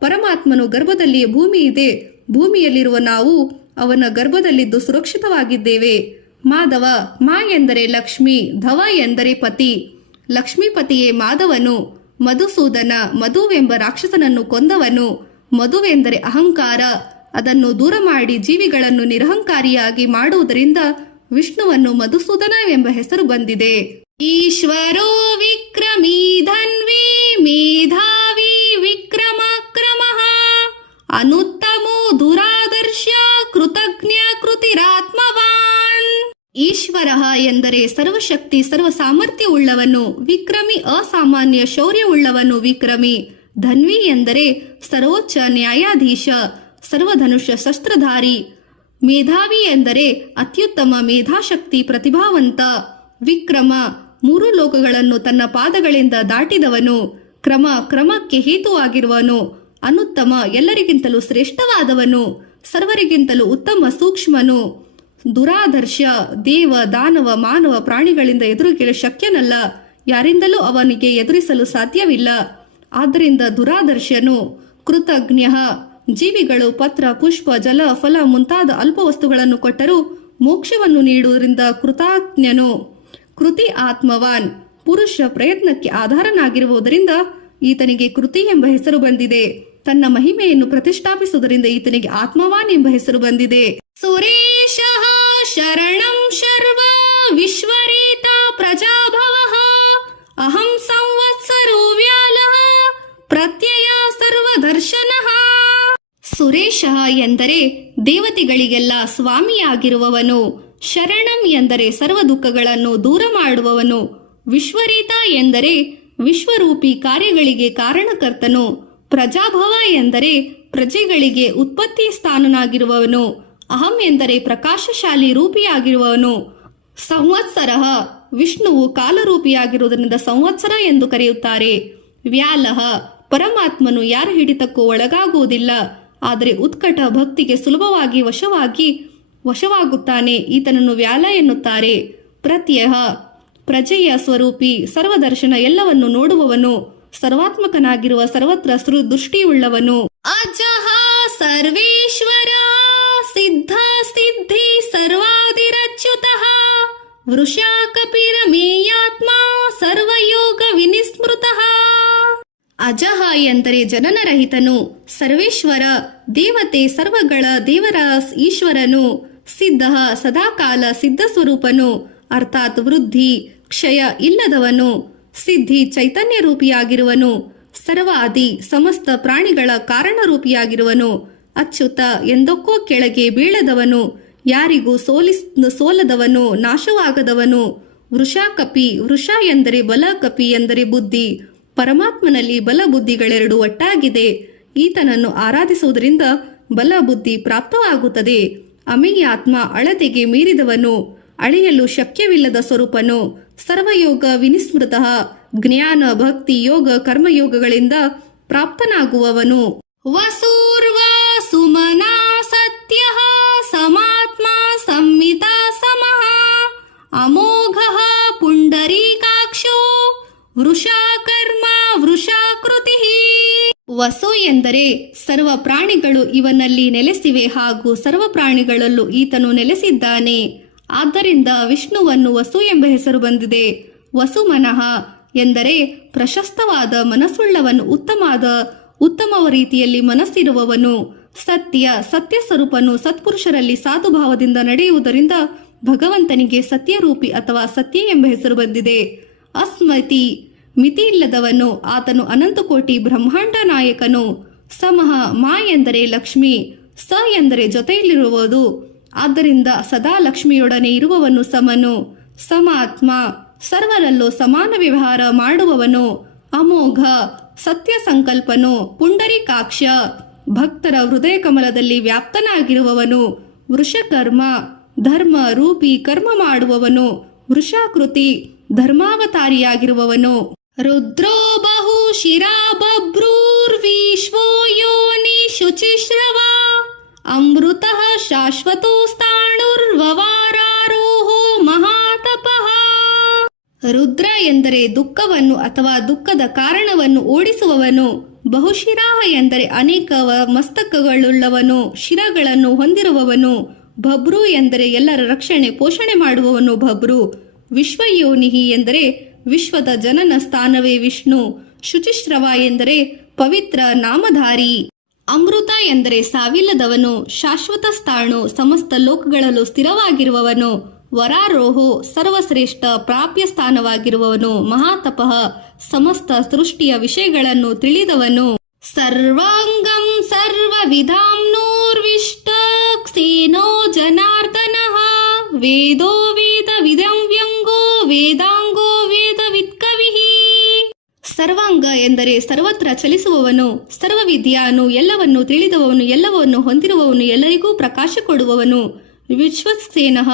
ಪರಮಾತ್ಮನು ಗರ್ಭದಲ್ಲಿ ಭೂಮಿ ಇದೆ, ಭೂಮಿಯಲ್ಲಿರುವ ನಾವು ಅವನ ಗರ್ಭದಲ್ಲಿದ್ದು ಸುರಕ್ಷಿತವಾಗಿದ್ದೇವೆ. ಮಾಧವ, ಮಾ ಎಂದರೆ ಲಕ್ಷ್ಮಿ, ಧವ ಎಂದರೆ ಪತಿ. ಲಕ್ಷ್ಮೀಪತಿಯೇ ಮಾಧವನು. ಮಧುಸೂದನ, ಮಧುವೆಂಬ ರಾಕ್ಷಸನನ್ನು ಕೊಂದವನು. ಮಧುವೆಂದರೆ ಅಹಂಕಾರ, ಅದನ್ನು ದೂರ ಮಾಡಿ ಜೀವಿಗಳನ್ನು ನಿರಹಂಕಾರಿಯಾಗಿ ಮಾಡುವುದರಿಂದ ವಿಷ್ಣುವನ್ನು ಮಧುಸೂದನವೆಂಬ ಹೆಸರು ಬಂದಿದೆ. ಈಶ್ವರೋ ವಿಕ್ರಮೀ ಧನ್ವಿ ಮೇಧಾವಿ ವಿಕ್ರಮಕ್ರಮಃ ಅನುತ್ತಮೋ ದುರಾದರ್ಶ ಕೃತಜ್ಞ ಕೃತಿರಾತ್ಮವಾನ್. ಈಶ್ವರ ಎಂದರೆ ಸರ್ವಶಕ್ತಿ ಸರ್ವ ಸಾಮರ್ಥ್ಯವುಳ್ಳವನು. ವಿಕ್ರಮಿ, ಅಸಾಮಾನ್ಯ ಶೌರ್ಯವುಳ್ಳವನು. ವಿಕ್ರಮಿ. ಧನ್ವಿ ಎಂದರೆ ಸರ್ವೋಚ್ಚ ನ್ಯಾಯಾಧೀಶ, ಸರ್ವಧನುಷ್ಯ ಶಸ್ತ್ರಧಾರಿ. ಮೇಧಾವಿ ಎಂದರೆ ಅತ್ಯುತ್ತಮ ಮೇಧಾಶಕ್ತಿ, ಪ್ರತಿಭಾವಂತ. ವಿಕ್ರಮ, ಮೂರು ಲೋಕಗಳನ್ನು ತನ್ನ ಪಾದಗಳಿಂದ ದಾಟಿದವನು. ಕ್ರಮ, ಕ್ರಮಕ್ಕೆ ಹೇತುವಾಗಿರುವನು. ಅನುತ್ತಮ, ಎಲ್ಲರಿಗಿಂತಲೂ ಶ್ರೇಷ್ಠವಾದವನು, ಸರ್ವರಿಗಿಂತಲೂ ಉತ್ತಮ ಸೂಕ್ಷ್ಮನು. ದುರಾದರ್ಶ, ದೇವ ದಾನವ ಮಾನವ ಪ್ರಾಣಿಗಳಿಂದ ಎದುರಿಸಲು ಶಕ್ಯನಲ್ಲ, ಯಾರಿಂದಲೂ ಅವನಿಗೆ ಎದುರಿಸಲು ಸಾಧ್ಯವಿಲ್ಲ. ಆದ್ದರಿಂದ ದುರಾದರ್ಶನು. ಕೃತಜ್ಞ, ಜೀವಿಗಳು ಪತ್ರ ಪುಷ್ಪ ಜಲ ಫಲ ಮುಂತಾದ ಅಲ್ಪ ವಸ್ತುಗಳನ್ನು ಕೊಟ್ಟರೂ ಮೋಕ್ಷವನ್ನು ನೀಡುವುದರಿಂದ ಕೃತಜ್ಞನು. ಕೃತಿ ಆತ್ಮವಾನ್, ಪುರುಷ ಪ್ರಯತ್ನಕ್ಕೆ ಆಧಾರನಾಗಿರುವುದರಿಂದ ಈತನಿಗೆ ಕೃತಿ ಎಂಬ ಹೆಸರು ಬಂದಿದೆ. ತನ್ನ ಮಹಿಮೆಯನ್ನು ಪ್ರತಿಷ್ಠಾಪಿಸುವುದರಿಂದ ಈತನಿಗೆ ಆತ್ಮವಾನ್ ಎಂಬ ಹೆಸರು ಬಂದಿದೆ. ಸುರೇಶ ಶರಣಂ ಶರ್ವ ವಿಶ್ವರೇತ ಪ್ರಜಾಭವ ಅಹಂ ಸಂವತ್ಸರೋ ವ್ಯಾಲಃ ಪ್ರತ್ಯಯ ಸರ್ವದರ್ಶನ. ಸುರೇಶ ಎಂದರೆ ದೇವತೆಗಳಿಗೆಲ್ಲ ಸ್ವಾಮಿಯಾಗಿರುವವನು. ಶರಣಂ ಎಂದರೆ ಸರ್ವ ದುಃಖಗಳನ್ನು ದೂರ ಮಾಡುವವನು. ವಿಶ್ವರೀತ ಎಂದರೆ ವಿಶ್ವರೂಪಿ ಕಾರ್ಯಗಳಿಗೆ ಕಾರಣಕರ್ತನು. ಪ್ರಜಾಭವ ಎಂದರೆ ಪ್ರಜೆಗಳಿಗೆ ಉತ್ಪತ್ತಿ ಸ್ಥಾನನಾಗಿರುವವನು. ಅಹಂ ಎಂದರೆ ಪ್ರಕಾಶಶಾಲಿ ರೂಪಿಯಾಗಿರುವವನು. ಸಂವತ್ಸರ ವಿಷ್ಣುವು ಕಾಲರೂಪಿಯಾಗಿರುವುದರಿಂದ ಸಂವತ್ಸರ ಎಂದು ಕರೆಯುತ್ತಾರೆ. ವ್ಯಾಲಃ ಪರಮಾತ್ಮನು ಯಾರ ಹಿಡಿತಕ್ಕೂ ಒಳಗಾಗುವುದಿಲ್ಲ, ಆದರೆ ಉತ್ಕಟ ಭಕ್ತಿಗೆ ಸುಲಭವಾಗಿ ವಶವಾಗುತ್ತಾನೆ. ಈತನನ್ನು ವ್ಯಾಲ ಎನ್ನುತ್ತಾರೆ. ಪ್ರತ್ಯಯ ಪ್ರಜೆಯ ಸ್ವರೂಪಿ, ಸರ್ವದರ್ಶನ ಎಲ್ಲವನ್ನು ನೋಡುವವನು, ಸರ್ವಾತ್ಮಕನಾಗಿರುವ ಸರ್ವತ್ರ ದೃಷ್ಟಿಯುಳ್ಳವನು. ಅಜಃ ಸರ್ವೇಶ್ವರ ಸಿದ್ಧ ಸಿದ್ಧಿ ಸರ್ವಾದಿರಚ್ಯುತಃ ವೃಷಾ ಕಪಿರಮೇಯಾತ್ಮ ಸರ್ವಯೋಗ ವಿನಿಸ್ಮೃತಃ. ಅಜಃ ಎಂದರೆ ಜನನರಹಿತನು, ಸರ್ವೇಶ್ವರ ದೇವತೆ ಸರ್ವಗಳ ದೇವರ ಈಶ್ವರನು, ಸಿದ್ಧ ಸದಾಕಾಲ ಸಿದ್ಧ ಸ್ವರೂಪನು ಅರ್ಥಾತ್ ವೃದ್ಧಿ ಕ್ಷಯ ಇಲ್ಲದವನು, ಸಿದ್ಧಿ ಚೈತನ್ಯ ರೂಪಿಯಾಗಿರುವನು, ಸರ್ವಾದಿ ಸಮಸ್ತ ಪ್ರಾಣಿಗಳ ಕಾರಣರೂಪಿಯಾಗಿರುವನು, ಅಚ್ಯುತ ಎಂದಕ್ಕೂ ಕೆಳಗೆ ಬೀಳದವನು, ಯಾರಿಗೂ ಸೋಲದವನು, ನಾಶವಾಗದವನು. ವೃಷಾಕಪಿ ವೃಷ ಎಂದರೆ ಬಲ, ಕಪಿ ಎಂದರೆ ಬುದ್ಧಿ. ಪರಮಾತ್ಮನಲ್ಲಿ ಬಲ ಬುದ್ಧಿಗಳೆರಡು ಒಟ್ಟಾಗಿದೆ. ಈತನನ್ನು ಆರಾಧಿಸುವುದರಿಂದ ಬಲ ಬುದ್ಧಿ ಪ್ರಾಪ್ತವಾಗುತ್ತದೆ. ಅಮೇಯಾತ್ಮ ಅಳತೆಗೆ ಮೀರಿದವನು, ಅಳೆಯಲು ಶಕ್ಯವಿಲ್ಲದ ಸ್ವರೂಪನು, ಸರ್ವಯೋಗ ವಿನಿಸ್ಮೃತಃ ಜ್ಞಾನ ಭಕ್ತಿ ಯೋಗ ಕರ್ಮಯೋಗಗಳಿಂದ ಪ್ರಾಪ್ತನಾಗುವವನು. ವಸೂರ್ವ ಸುಮನಾ ಸತ್ಯ ಸಮಾತ್ಮ ಸಂಮಿತ ಸಮಃ ಅಮೋಘಃ ಪುಂಡರೀಕಾಕ್ಷೋ ವೃಷಾಕರ್ಮ ವೃಷಾಕೃತಿ. ವಸು ಎಂದರೆ ಸರ್ವ ಪ್ರಾಣಿಗಳು ಇವನಲ್ಲಿ ನೆಲೆಸಿವೆ ಹಾಗೂ ಸರ್ವ ಪ್ರಾಣಿಗಳಲ್ಲೂ ಈತನು ನೆಲೆಸಿದ್ದಾನೆ. ಆದ್ದರಿಂದ ವಿಷ್ಣುವನ್ನು ವಸು ಎಂಬ ಹೆಸರು ಬಂದಿದೆ. ವಸುಮನಃ ಎಂದರೆ ಪ್ರಶಸ್ತವಾದ ಮನಸ್ಸುಳ್ಳವನು, ಉತ್ತಮ ರೀತಿಯಲ್ಲಿ ಮನಸ್ಸಿರುವವನು. ಸತ್ಯ ಸತ್ಯ ಸ್ವರೂಪನು, ಸತ್ಪುರುಷರಲ್ಲಿ ಸಾಧುಭಾವದಿಂದ ನಡೆಯುವುದರಿಂದ ಭಗವಂತನಿಗೆ ಸತ್ಯರೂಪಿ ಅಥವಾ ಸತ್ಯ ಎಂಬ ಹೆಸರು ಬಂದಿದೆ. ಅಸ್ಮತಿ ಮಿತಿ ಇಲ್ಲದವನು, ಆತನು ಅನಂತಕೋಟಿ ಬ್ರಹ್ಮಾಂಡ ನಾಯಕನು. ಸಮಃ ಮಾ ಎಂದರೆ ಲಕ್ಷ್ಮಿ, ಸ ಎಂದರೆ ಜೊತೆಯಲ್ಲಿರುವುದು, ಆದ್ದರಿಂದ ಸದಾ ಲಕ್ಷ್ಮಿಯೊಡನೆ ಇರುವವನು ಸಮನು. ಸಮಾತ್ಮ ಸರ್ವರಲ್ಲೂ ಸಮಾನ ವ್ಯವಹಾರ ಮಾಡುವವನು. ಅಮೋಘ ಸತ್ಯ ಸಂಕಲ್ಪನು. ಪುಂಡರೀಕಾಕ್ಷ ಭಕ್ತರ ಹೃದಯ ಕಮಲದಲ್ಲಿ ವ್ಯಾಪ್ತನಾಗಿರುವವನು. ವೃಷಕರ್ಮ ಧರ್ಮ ರೂಪಿ ಕರ್ಮ ಮಾಡುವವನು. ವೃಷಾಕೃತಿ ಧರ್ಮಾವತಾರಿಯಾಗಿರುವವನು. ರುದ್ರೋ ಬಹು ಶಿರಾ ಬಭ್ರೂರ್ವಿಶ್ವೋ ಯೋನಿ ಶುಚಿಶ್ರವ ಅಮೃತಃ ಶಾಶ್ವತೋ ಸ್ಥಾಣುರ್ವವಾರಾರೋಹೋ ಮಹಾತಪಃ. ರುದ್ರ ಎಂದರೆ ದುಃಖವನ್ನು ಅಥವಾ ದುಃಖದ ಕಾರಣವನ್ನು ಓಡಿಸುವವನು. ಬಹುಶಿರಾಹ ಎಂದರೆ ಅನೇಕ ಮಸ್ತಕಗಳುಳ್ಳವನು, ಶಿರಗಳನ್ನು ಹೊಂದಿರುವವನು. ಭಬ್ರು ಎಂದರೆ ಎಲ್ಲರ ರಕ್ಷಣೆ ಪೋಷಣೆ ಮಾಡುವವನು ಭಬ್ರು. ವಿಶ್ವಯೋನಿಹಿ ಎಂದರೆ ವಿಶ್ವದ ಜನನ ಸ್ಥಾನವೇ ವಿಷ್ಣು. ಶುಚಿಶ್ರವ ಎಂದರೆ ಪವಿತ್ರ ನಾಮಧಾರಿ. ಅಮೃತ ಎಂದರೆ ಸಾವಿಲ್ಲದವನು, ಶಾಶ್ವತ ಸ್ಥಾಣು ಸಮಸ್ತ ಲೋಕಗಳಲ್ಲೂ ಸ್ಥಿರವಾಗಿರುವವನು. ವರಾರೋಹೋ ಸರ್ವಶ್ರೇಷ್ಠ ಪ್ರಾಪ್ಯ ಸ್ಥಾನವಾಗಿರುವವನು. ಮಹಾತಪಃ ಸಮಸ್ತ ಸೃಷ್ಟಿಯ ವಿಷಯಗಳನ್ನು ತಿಳಿದವನು. ಸರ್ವಾಂಗಂ ಸರ್ವವಿಧಾಂನೋರ್ವಿಷ್ಟ ಕ್ಷೇನೋ ಜನಾರ್ದನಃ ವೇದೋ ವೇದ ವಿದಂ ವ್ಯಂಗೋ ವೇದಾಂಗೋ ವೇದ ವಿತ್ಕವಿಃ. ಸರ್ವಾಂಗ ಎಂದರೆ ಸರ್ವತ್ರ ಚಲಿಸುವವನು, ಸರ್ವವಿದ್ಯಾನು ಎಲ್ಲವನ್ನು ತಿಳಿದವನು, ಎಲ್ಲವನ್ನು ಹೊಂದಿರುವವನು, ಎಲ್ಲರಿಗೂ ಪ್ರಕಾಶ ಕೊಡುವವನು. ವಿಶ್ವಸೇನಃ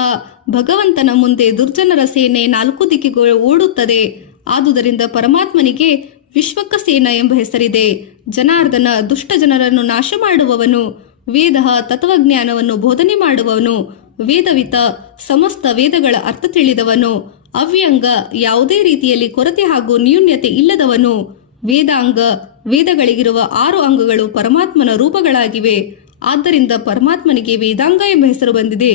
ಭಗವಂತನ ಮುಂದೆ ದುರ್ಜನರ ಸೇನೆ 4 ದಿಕ್ಕಿಗಳು ಓಡುತ್ತದೆ. ಆದುದರಿಂದ ಪರಮಾತ್ಮನಿಗೆ ವಿಶ್ವಕಸೇನ ಎಂಬ ಹೆಸರಿದೆ. ಜನಾರ್ದನ ದುಷ್ಟ ಜನರನ್ನು ನಾಶ ಮಾಡುವವನು. ವೇದ ತತ್ವಜ್ಞಾನವನ್ನು ಬೋಧನೆ ಮಾಡುವವನು. ವೇದವಿತ ಸಮಸ್ತ ವೇದಗಳ ಅರ್ಥ ತಿಳಿದವನು. ಅವ್ಯಂಗ ಯಾವುದೇ ರೀತಿಯಲ್ಲಿ ಕೊರತೆ ಹಾಗೂ ನ್ಯೂನ್ಯತೆ ಇಲ್ಲದವನು. ವೇದಾಂಗ ವೇದಗಳಿಗಿರುವ 6 ಅಂಗಗಳು ಪರಮಾತ್ಮನ ರೂಪಗಳಾಗಿವೆ. ಆದ್ದರಿಂದ ಪರಮಾತ್ಮನಿಗೆ ವೇದಾಂಗ ಎಂಬ ಹೆಸರು ಬಂದಿದೆ.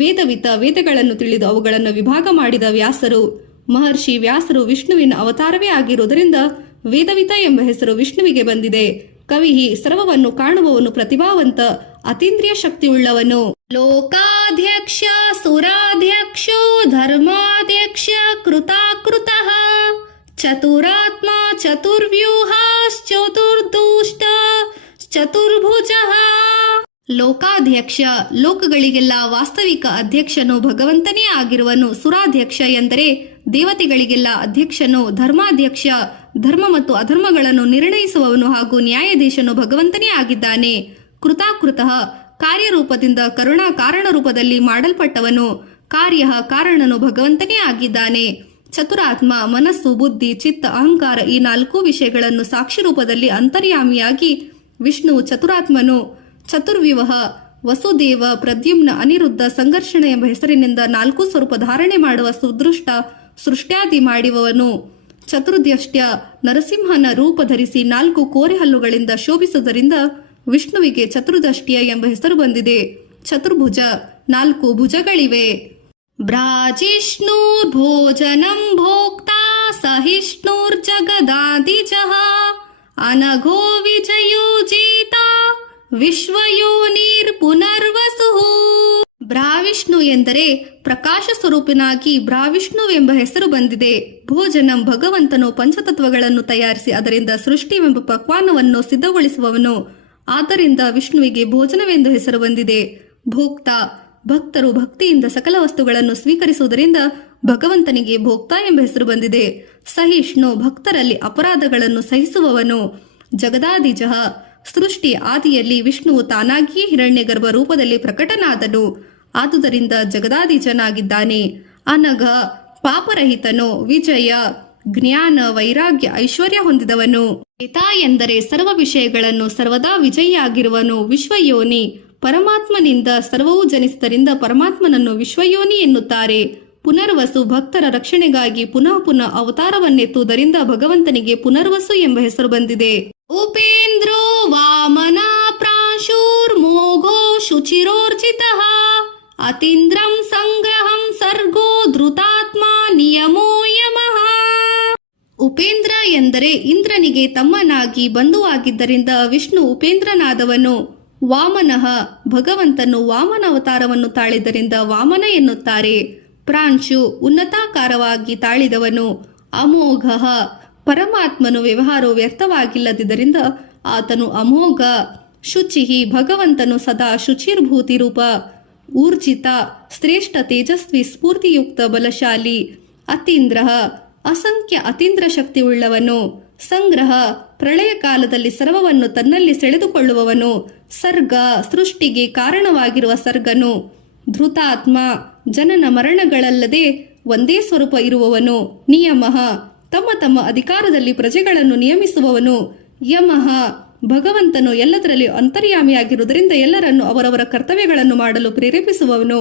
ವೇದವಿತ ವೇದಗಳನ್ನು ತಿಳಿದು ಅವುಗಳನ್ನು ವಿಭಾಗ ಮಾಡಿದ ವ್ಯಾಸರು. ಮಹರ್ಷಿ ವ್ಯಾಸರು ವಿಷ್ಣುವಿನ ಅವತಾರವೇ ಆಗಿರುವುದರಿಂದ ವೇದವಿತ ಎಂಬ ಹೆಸರು ವಿಷ್ಣುವಿಗೆ ಬಂದಿದೆ. ಕವಿಹಿ ಸರ್ವವನ್ನು ಕಾಣುವವನು, ಪ್ರತಿಭಾವಂತ, ಅತೀಂದ್ರಿಯ ಶಕ್ತಿಯುಳ್ಳವನು. ಲೋಕಾಧ್ಯಕ್ಷ ಸುರಾಧ್ಯಕ್ಷೋ ಧರ್ಮಾಧ್ಯಕ್ಷ ಕೃತಾಕೃತಃ ಚತುರಾತ್ಮ ಚತುರ್ವ್ಯೂಹಾಶ್ಚತುರ್ದುಷ್ಟ ಚತುರ್ಭುಜಃ. ಲೋಕಾಧ್ಯಕ್ಷ, ಲೋಕಗಳಿಗೆಲ್ಲ ವಾಸ್ತವಿಕ ಅಧ್ಯಕ್ಷನು ಭಗವಂತನೇ ಆಗಿರುವನು. ಸುರಾಧ್ಯಕ್ಷ ಎಂದರೆ ದೇವತೆಗಳಿಗೆಲ್ಲ ಅಧ್ಯಕ್ಷನು. ಧರ್ಮಾಧ್ಯಕ್ಷ, ಧರ್ಮ ಮತ್ತು ಅಧರ್ಮಗಳನ್ನು ನಿರ್ಣಯಿಸುವವನು ಹಾಗೂ ನ್ಯಾಯಾಧೀಶನು ಭಗವಂತನೇ ಆಗಿದ್ದಾನೆ. ಕೃತಾಕೃತಃ, ಕಾರ್ಯರೂಪದಿಂದ ಕರುಣಾ ಕಾರಣ ರೂಪದಲ್ಲಿ ಮಾಡಲ್ಪಟ್ಟವನು. ಕಾರ್ಯ ಕಾರಣನು ಭಗವಂತನೇ ಆಗಿದ್ದಾನೆ. ಚತುರಾತ್ಮ, ಮನಸ್ಸು, ಬುದ್ಧಿ, ಚಿತ್ತ, ಅಹಂಕಾರ ಈ 4 ವಿಷಯಗಳನ್ನು ಸಾಕ್ಷಿ ರೂಪದಲ್ಲಿ ಅಂತರ್ಯಾಮಿಯಾಗಿ ವಿಷ್ಣು ಚತುರಾತ್ಮನು. ಚತುರ್ವ್ಯೂಹ, ವಸುದೇವ, ಪ್ರದ್ಯುಮ್ನ, ಅನಿರುದ್ಧ, ಸಂಘರ್ಷಣ ಎಂಬ ಹೆಸರಿನಿಂದ 4 ಸ್ವರೂಪ ಧಾರಣೆ ಮಾಡುವ ಸುದೃಷ್ಟ ಸೃಷ್ಟ್ಯಾದಿ ಮಾಡುವವನು. ಚತುರ್ದ್ಯಷ್ಟ್ಯ, ನರಸಿಂಹನ ರೂಪ ಧರಿಸಿ 4 ಕೋರೆ ಹಲ್ಲುಗಳಿಂದ ಶೋಭಿಸುವುದರಿಂದ ವಿಷ್ಣುವಿಗೆ ಚತುರ್ದಷ್ಟ್ಯ ಎಂಬ ಹೆಸರು ಬಂದಿದೆ. ಚತುರ್ಭುಜ, 4 ಭುಜಗಳಿವೆ. ಭೋಜನಂ ಭೋಕ್ತಾ ಸಹಿಷ್ಣುರ್ಜಗದಾದಿಜಃ ಅನಘೋ ವಿಜಯೋಜೇತ ವಿಶ್ವಯೋನಿರ್ ಪುನರ್ವಸುಃ. ಬ್ರಾವಿಷ್ಣು ಎಂದರೆ ಪ್ರಕಾಶ ಸ್ವರೂಪನಾಗಿ ಬ್ರಾವಿಷ್ಣುವೆಂಬ ಹೆಸರು ಬಂದಿದೆ. ಭೋಜನಂ, ಭಗವಂತನು ಪಂಚತತ್ವಗಳನ್ನು ತಯಾರಿಸಿ ಅದರಿಂದ ಸೃಷ್ಟಿವೆಂಬ ಪಕ್ವಾನವನ್ನು ಸಿದ್ಧಗೊಳಿಸುವವನು. ಆದ್ದರಿಂದ ವಿಷ್ಣುವಿಗೆ ಭೋಜನವೆಂದು ಹೆಸರು ಬಂದಿದೆ. ಭೋಕ್ತ, ಭಕ್ತರು ಭಕ್ತಿಯಿಂದ ಸಕಲ ವಸ್ತುಗಳನ್ನು ಸ್ವೀಕರಿಸುವುದರಿಂದ ಭಗವಂತನಿಗೆ ಭೋಕ್ತ ಎಂಬ ಹೆಸರು ಬಂದಿದೆ. ಸಹಿಷ್ಣು, ಭಕ್ತರಲ್ಲಿ ಅಪರಾಧಗಳನ್ನು ಸಹಿಸುವವನು. ಜಗದಾದಿಜಃ, ಸೃಷ್ಟಿ ಆದಿಯಲ್ಲಿ ವಿಷ್ಣುವು ತಾನಾಗಿಯೇ ಹಿರಣ್ಯಗರ್ಭ ರೂಪದಲ್ಲಿ ಪ್ರಕಟನಾದನು. ಆದುದರಿಂದ ಜಗದಾದಿಜನಾಗಿದ್ದಾನೆ. ಅನಘ, ಪಾಪರಹಿತನು. ವಿಜಯ, ಜ್ಞಾನ, ವೈರಾಗ್ಯ, ಐಶ್ವರ್ಯ ಹೊಂದಿದವನು. ಏತ ಎಂದರೆ ಸರ್ವ ವಿಷಯಗಳನ್ನು ಸರ್ವದಾ ವಿಜಯಿಯಾಗಿರುವನು. ವಿಶ್ವಯೋನಿ, ಪರಮಾತ್ಮನಿಂದ ಸರ್ವವೂ ಜನಿಸಿದ್ದರಿಂದ ಪರಮಾತ್ಮನನ್ನು ವಿಶ್ವಯೋನಿ ಎನ್ನುತ್ತಾರೆ. ಪುನರ್ವಸು, ಭಕ್ತರ ರಕ್ಷಣೆಗಾಗಿ ಪುನಃ ಪುನಃ ಅವತಾರವನ್ನೆತ್ತುವುದರಿಂದ ಭಗವಂತನಿಗೆ ಪುನರ್ವಸು ಎಂಬ ಹೆಸರು ಬಂದಿದೆ. ಉಪೇಂದ್ರೋ ವಾಮನ ಪ್ರಾಂಶುರ್ಮೋಘೋ ಶುಚಿರೋರ್ಜಿತಃ ಅತೀಂದ್ರಂ ಸಂಗ್ರಹಂ ಸರ್ಗೋ ಧೃತಾತ್ಮ ನಿಯಮೋ ಯಮಃ. ಉಪೇಂದ್ರ ಎಂದರೆ ಇಂದ್ರನಿಗೆ ತಮ್ಮನಾಗಿ ಬಂಧುವಾಗಿದ್ದರಿಂದ ವಿಷ್ಣು ಉಪೇಂದ್ರನಾದವನು. ವಾಮನಃ, ಭಗವಂತನು ವಾಮನ ಅವತಾರವನ್ನು ತಾಳಿದ್ದರಿಂದ ವಾಮನ ಎನ್ನುತ್ತಾರೆ. ಪ್ರಾಂಶು, ಉನ್ನತಾಕಾರವಾಗಿ ತಾಳಿದವನು. ಅಮೋಘ, ಪರಮಾತ್ಮನು ವ್ಯವಹಾರವು ವ್ಯರ್ಥವಾಗಿಲ್ಲದಿದ್ದರಿಂದ ಆತನು ಅಮೋಘ. ಶುಚಿಹಿ, ಭಗವಂತನು ಸದಾ ಶುಚಿರ್ಭೂತಿ ರೂಪ. ಊರ್ಜಿತ, ಶ್ರೇಷ್ಠ, ತೇಜಸ್ವಿ, ಸ್ಫೂರ್ತಿಯುಕ್ತ, ಬಲಶಾಲಿ. ಅತೀಂದ್ರ, ಅಸಂಖ್ಯ ಅತೀಂದ್ರ ಶಕ್ತಿಯುಳ್ಳವನು. ಸಂಗ್ರಹ, ಪ್ರಳಯ ಕಾಲದಲ್ಲಿ ಸರ್ವವನ್ನು ತನ್ನಲ್ಲಿ ಸೆಳೆದುಕೊಳ್ಳುವವನು. ಸರ್ಗ, ಸೃಷ್ಟಿಗೆ ಕಾರಣವಾಗಿರುವ ಸರ್ಗನು. ಧೃತಾತ್ಮ, ಜನನ ಮರಣಗಳಲ್ಲದೆ ಒಂದೇ ಸ್ವರೂಪ ಇರುವವನು. ನಿಯಮಃ, ತಮ್ಮ ತಮ್ಮ ಅಧಿಕಾರದಲ್ಲಿ ಪ್ರಜೆಗಳನ್ನು ನಿಯಮಿಸುವವನು. ಯಮಃ, ಭಗವಂತನು ಎಲ್ಲದರಲ್ಲಿ ಅಂತರ್ಯಾಮಿಯಾಗಿರುವುದರಿಂದ ಎಲ್ಲರನ್ನು ಅವರವರ ಕರ್ತವ್ಯಗಳನ್ನು ಮಾಡಲು ಪ್ರೇರೇಪಿಸುವವನು.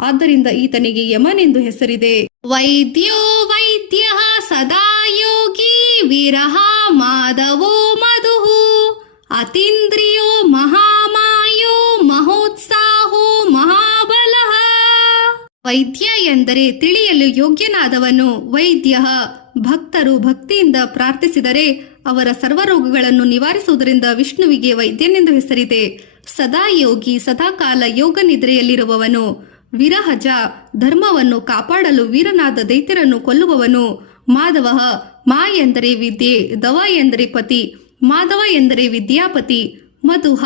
ಆದ್ದರಿಂದ ಈತನಿಗೆ ಯಮನೆಂದು ಹೆಸರಿದೆ. ವೈದ್ಯೋ ವೈದ್ಯ ಸದಾ ಯೋಗಿ ವಿರಹ ಮಾಧವೋ ಮಧುಃ ಅತೀಂದ್ರಿಯೋ ಮಹಾಮಾಯೋ ಮಹೋತ್ಸಾಹೋ ಮಹಾಬಲಃ. ವೈದ್ಯ ಎಂದರೆ ತಿಳಿಯಲು ಯೋಗ್ಯನಾದವನು. ವೈದ್ಯ, ಭಕ್ತರು ಭಕ್ತಿಯಿಂದ ಪ್ರಾರ್ಥಿಸಿದರೆ ಅವರ ಸರ್ವರೋಗಗಳನ್ನು ನಿವಾರಿಸುವುದರಿಂದ ವಿಷ್ಣುವಿಗೆ ವೈದ್ಯನೆಂದು ಹೆಸರಿದೆ. ಸದಾ ಯೋಗಿ, ಸದಾಕಾಲ ಯೋಗ ನಿದ್ರೆಯಲ್ಲಿರುವವನು. ವಿರಹಜ, ಧರ್ಮವನ್ನು ಕಾಪಾಡಲು ವೀರನಾದ ದೈತ್ಯರನ್ನು ಕೊಲ್ಲುವವನು. ಮಾಧವ, ಮಾ ಎಂದರೆ ವಿದ್ಯೆ, ದವ ಎಂದರೆ ಪತಿ, ಮಾಧವ ಎಂದರೆ ವಿದ್ಯಾಪತಿ. ಮಧುಹ,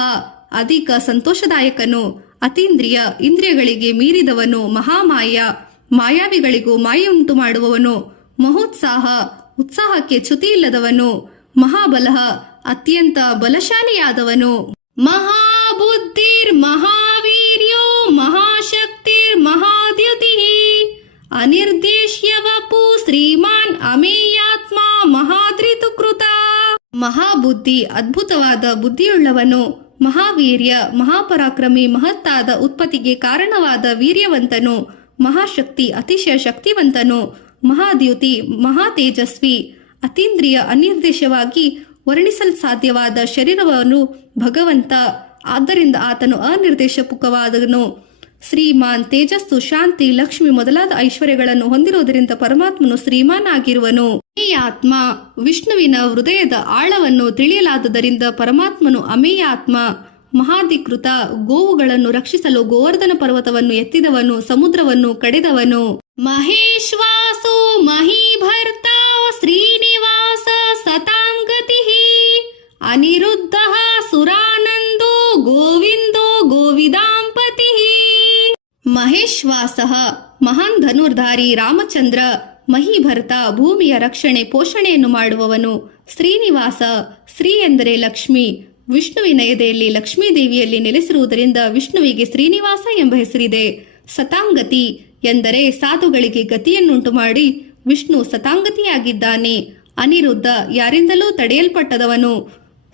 ಅಧಿಕ ಸಂತೋಷದಾಯಕನು. ಅತೀಂದ್ರಿಯ, ಇಂದ್ರಿಯಗಳಿಗೆ ಮೀರಿದವನು. ಮಹಾಮಾಯ, ಮಾಯಾವಿಗಳಿಗೂ ಮಾಯೆಯುಂಟು ಮಾಡುವವನು. ಮಹೋತ್ಸಾಹ, ಉತ್ಸಾಹಕ್ಕೆ ಚ್ಯುತಿಯಿಲ್ಲದವನು. ಮಹಾಬಲ, ಅತ್ಯಂತ ಬಲಶಾಲಿಯಾದವನು. ಮಹಾಬುದ್ಧಿರ್ ಮಹಾವೀರ್ಯೋ ಮಹಾಶಕ್ತಿರ್ ಮಹಾದ್ಯುತಿ ಅನಿರ್ದೇಶ್ಯ ವಪು ಶ್ರೀಮಾನ್ ಅಮೇಯಾತ್ಮ ಮಹಾದ್ರಿತುಕೃತ. ಮಹಾಬುದ್ಧಿ, ಅದ್ಭುತವಾದ ಬುದ್ಧಿಯುಳ್ಳವನು. ಮಹಾವೀರ್ಯ, ಮಹಾಪರಾಕ್ರಮಿ, ಮಹತ್ತಾದ ಉತ್ಪತ್ತಿಗೆ ಕಾರಣವಾದ ವೀರ್ಯವಂತನು. ಮಹಾಶಕ್ತಿ, ಅತಿಶಯ ಶಕ್ತಿವಂತನು. ಮಹಾದ್ಯುತಿ, ಮಹಾ ತೇಜಸ್ವಿ. ಅತೀಂದ್ರಿಯ, ಅನಿರ್ದೇಶವಾಗಿ ವರ್ಣಿಸಲು ಸಾಧ್ಯವಾದ ಶರೀರವನ್ನು ಭಗವಂತ. ಆದ್ದರಿಂದ ಆತನು ಅನಿರ್ದೇಶಪುಕವಾದನು. ಶ್ರೀಮಾನ್ ತೇಜಸ್ಸು, ಶಾಂತಿ, ಲಕ್ಷ್ಮಿ ಮೊದಲಾದ ಐಶ್ವರ್ಯಗಳನ್ನು ಹೊಂದಿರುವುದರಿಂದ ಪರಮಾತ್ಮನು ಶ್ರೀಮಾನ್ ಆಗಿರುವನು. ಅಮೇಯಾತ್ಮ, ವಿಷ್ಣುವಿನ ಹೃದಯದ ಆಳವನ್ನು ತಿಳಿಯಲಾದುದರಿಂದ ಪರಮಾತ್ಮನು ಅಮೇಯಾತ್ಮ. ಮಹಾಧಿಕೃತ, ಗೋವುಗಳನ್ನು ರಕ್ಷಿಸಲು ಗೋವರ್ಧನ ಪರ್ವತವನ್ನು ಎತ್ತಿದವನು, ಸಮುದ್ರವನ್ನು ಕಡೆದವನು. ಮಹೇಶ್ವಾಸೋ ಮಹೀಭರ್ತ ಶ್ರೀನಿವಾಸ ಸತಾಂಗತಿ ಅನಿರುದ್ಧ ಸುರಾನಂದೋ ಗೋವಿಂದೋ ಗೋವಿದಾಂಪತಿ. ಮಹೇಶ್ವಾಸ, ಮಹಾನ್ ಧನುರ್ಧಾರಿ ರಾಮಚಂದ್ರ. ಮಹೀಭರ್ತ, ಭೂಮಿಯ ರಕ್ಷಣೆ ಪೋಷಣೆಯನ್ನು ಮಾಡುವವನು. ಶ್ರೀನಿವಾಸ, ಶ್ರೀ ಎಂದರೆ ಲಕ್ಷ್ಮಿ. ವಿಷ್ಣುವಿನ ಎದೆಯಲ್ಲಿ ಲಕ್ಷ್ಮೀದೇವಿಯಲ್ಲಿ ನೆಲೆಸಿರುವುದರಿಂದ ವಿಷ್ಣುವಿಗೆ ಶ್ರೀನಿವಾಸ ಎಂಬ ಹೆಸರಿದೆ. ಸತಾಂಗತಿ ಎಂದರೆ ಸಾಧುಗಳಿಗೆ ಗತಿಯನ್ನುಂಟು ಮಾಡಿ ವಿಷ್ಣು ಸತಾಂಗತಿಯಾಗಿದ್ದಾನೆ. ಅನಿರುದ್ಧ, ಯಾರಿಂದಲೂ ತಡೆಯಲ್ಪಟ್ಟದವನು.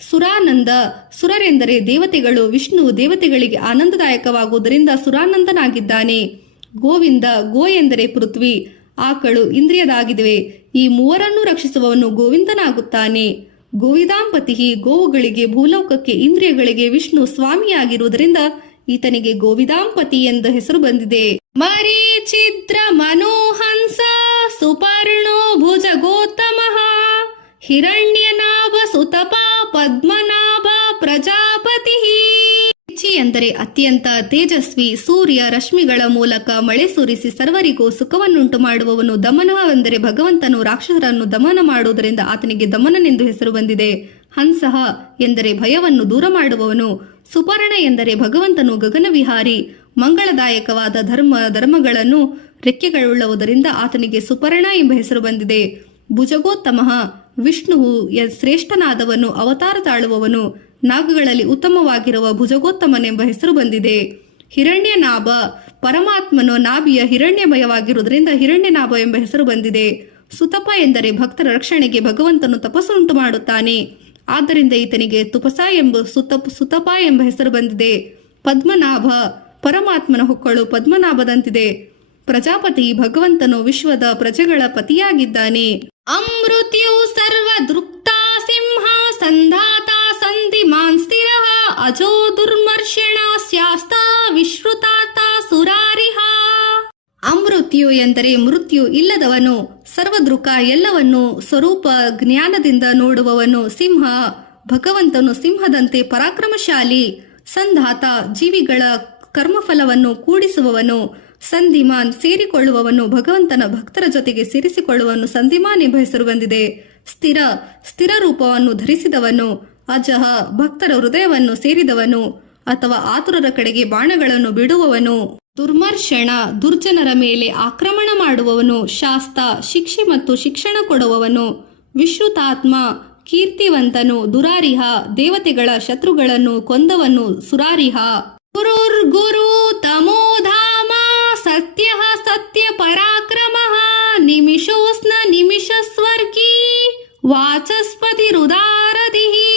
ಸುರಾನಂದ, ಸುರರೆಂದರೆ ದೇವತೆಗಳು. ವಿಷ್ಣು ದೇವತೆಗಳಿಗೆ ಆನಂದದಾಯಕವಾಗುವುದರಿಂದ ಸುರಾನಂದನಾಗಿದ್ದಾನೆ. ಗೋವಿಂದ, ಗೋ ಎಂದರೆ ಪೃಥ್ವಿ, ಆಕಳು, ಇಂದ್ರಿಯದಾಗಿವೆ. ಈ ಮೂವರನ್ನು ರಕ್ಷಿಸುವವನು ಗೋವಿಂದನಾಗುತ್ತಾನೆ. ಗೋವಿದಾಂಪತಿ, ಗೋವುಗಳಿಗೆ, ಭೂಲೋಕಕ್ಕೆ, ಇಂದ್ರಿಯಗಳಿಗೆ ವಿಷ್ಣು ಸ್ವಾಮಿಯಾಗಿರುವುದರಿಂದ ಈತನಿಗೆ ಗೋವಿದಾಂಪತಿ ಎಂದ ಹೆಸರು ಬಂದಿದೆ. ಮರೀಚಿದ್ರ ಮನೋಹಂಸ ಸುಪರ್ಣೋ ಭುಜಗೋತ್ತಮ ಹಿರಣ್ಯನಾಭ ಸುತಪ ಪದ್ಮನಾಭ ಪ್ರಜಾಪತಿ. ರಿಚಿ ಎಂದರೆ ಅತ್ಯಂತ ತೇಜಸ್ವಿ. ಸೂರ್ಯ ರಶ್ಮಿಗಳ ಮೂಲಕ ಮಳೆ ಸುರಿಸಿ ಸರ್ವರಿಗೂ ಸುಖವನ್ನುಂಟು ಮಾಡುವವನು. ದಮನವೆಂದರೆ ಭಗವಂತನು ರಾಕ್ಷಸರನ್ನು ದಮನ ಮಾಡುವುದರಿಂದ ಆತನಿಗೆ ದಮನನೆಂದು ಹೆಸರು ಬಂದಿದೆ. ಹಂಸಃ ಎಂದರೆ ಭಯವನ್ನು ದೂರ ಮಾಡುವವನು. ಸುಪರ್ಣ ಎಂದರೆ ಭಗವಂತನು ಗಗನವಿಹಾರಿ. ಮಂಗಳದಾಯಕವಾದ ಧರ್ಮಗಳನ್ನು ರೆಕ್ಕೆಗಳುಳ್ಳವುದರಿಂದ ಆತನಿಗೆ ಸುಪರ್ಣ ಎಂಬ ಹೆಸರು ಬಂದಿದೆ. ಭುಜಗೋತ್ತಮ, ವಿಷ್ಣುವು ಶ್ರೇಷ್ಠನಾದವನು, ಅವತಾರ ತಾಳುವವನು. ನಾಗಗಳಲ್ಲಿ ಉತ್ತಮವಾಗಿರುವ ಭುಜಗೋತ್ತಮನೆಂಬ ಹೆಸರು ಬಂದಿದೆ. ಹಿರಣ್ಯನಾಭ, ಪರಮಾತ್ಮನು ನಾಭಿಯ ಹಿರಣ್ಯಮಯವಾಗಿರುವುದರಿಂದ ಹಿರಣ್ಯನಾಭ ಎಂಬ ಹೆಸರು ಬಂದಿದೆ. ಸುತಪ ಎಂದರೆ ಭಕ್ತರ ರಕ್ಷಣೆಗೆ ಭಗವಂತನು ತಪಸ್ಸುಂಟು ಮಾಡುತ್ತಾನೆ. ಆದ್ದರಿಂದ ಈತನಿಗೆ ಸುತಪ ಎಂಬ ಹೆಸರು ಬಂದಿದೆ. ಪದ್ಮನಾಭ, ಪರಮಾತ್ಮನ ಹೊಕ್ಕಳು ಪದ್ಮನಾಭದಂತಿದೆ. ಪ್ರಜಾಪತಿ, ಭಗವಂತನು ವಿಶ್ವದ ಪ್ರಜೆಗಳ ಪತಿಯಾಗಿದ್ದಾನೆ. ಅಮೃತ್ಯು ಸರ್ವ ದೃಕ್ತಾ ಸಿಂಹ ಸಂಧಾತ ಸಂಧಿಮಾನ್ ಸ್ಥಿರ ಅಜೋ ದುರ್ಮರ್ಷಣ ಸ್ಯಾಸ್ತ ವಿಶ್ರುತಾತ ಸುರಾರಿಹ. ಅಮೃತ್ಯು ಎಂದರೆ ಮೃತ್ಯು ಇಲ್ಲದವನು. ಸರ್ವದೃಕ, ಎಲ್ಲವನ್ನು ಸ್ವರೂಪ ಜ್ಞಾನದಿಂದ ನೋಡುವವನು. ಸಿಂಹ, ಭಗವಂತನು ಸಿಂಹದಂತೆ ಪರಾಕ್ರಮಶಾಲಿ. ಸಂಧಾತ, ಜೀವಿಗಳ ಕರ್ಮಫಲವನ್ನು ಕೂಡಿಸುವವನು. ಸಂಧಿಮಾನ್, ಸೇರಿಕೊಳ್ಳುವವನು. ಭಗವಂತನ ಭಕ್ತರ ಜೊತೆಗೆ ಸೇರಿಸಿಕೊಳ್ಳುವವನು ಸಂಧಿಮಾನ್ ಎಂಬ ಹೆಸರು ಬಂದಿದೆ. ಸ್ಥಿರ, ಸ್ಥಿರ ರೂಪವನ್ನು ಧರಿಸಿದವನು. ಅಜಹ, ಭಕ್ತರ ಹೃದಯವನ್ನು ಸೇರಿದವನು ಅಥವಾ ಆತುರರ ಕಡೆಗೆ ಬಾಣಗಳನ್ನು ಬಿಡುವವನು. ದುರ್ಮರ್ಷಣ, ದುರ್ಜನರ ಮೇಲೆ ಆಕ್ರಮಣ ಮಾಡುವವನು. ಶಾಸ್ತ, ಶಿಕ್ಷೆ ಮತ್ತು ಶಿಕ್ಷಣ ಕೊಡುವವನು. ವಿಶ್ರುತಾತ್ಮ, ಕೀರ್ತಿವಂತನು. ದುರಾರಿಹ, ದೇವತೆಗಳ ಶತ್ರುಗಳನ್ನು ಕೊಂದವನು. ಸುರಾರಿಹ. ಗುರುರ್ಗುರು ತಮೋಧಾಮ ಸತ್ಯ ಸತ್ಯ ಪರಾಕ್ರಮ ನಿಮಿಷೋಸ್ನ ನಿಮಿಷ ಸ್ವರ್ಗೀ ವಾಚಸ್ಪತಿ ರುದಾರದಿಹಿ.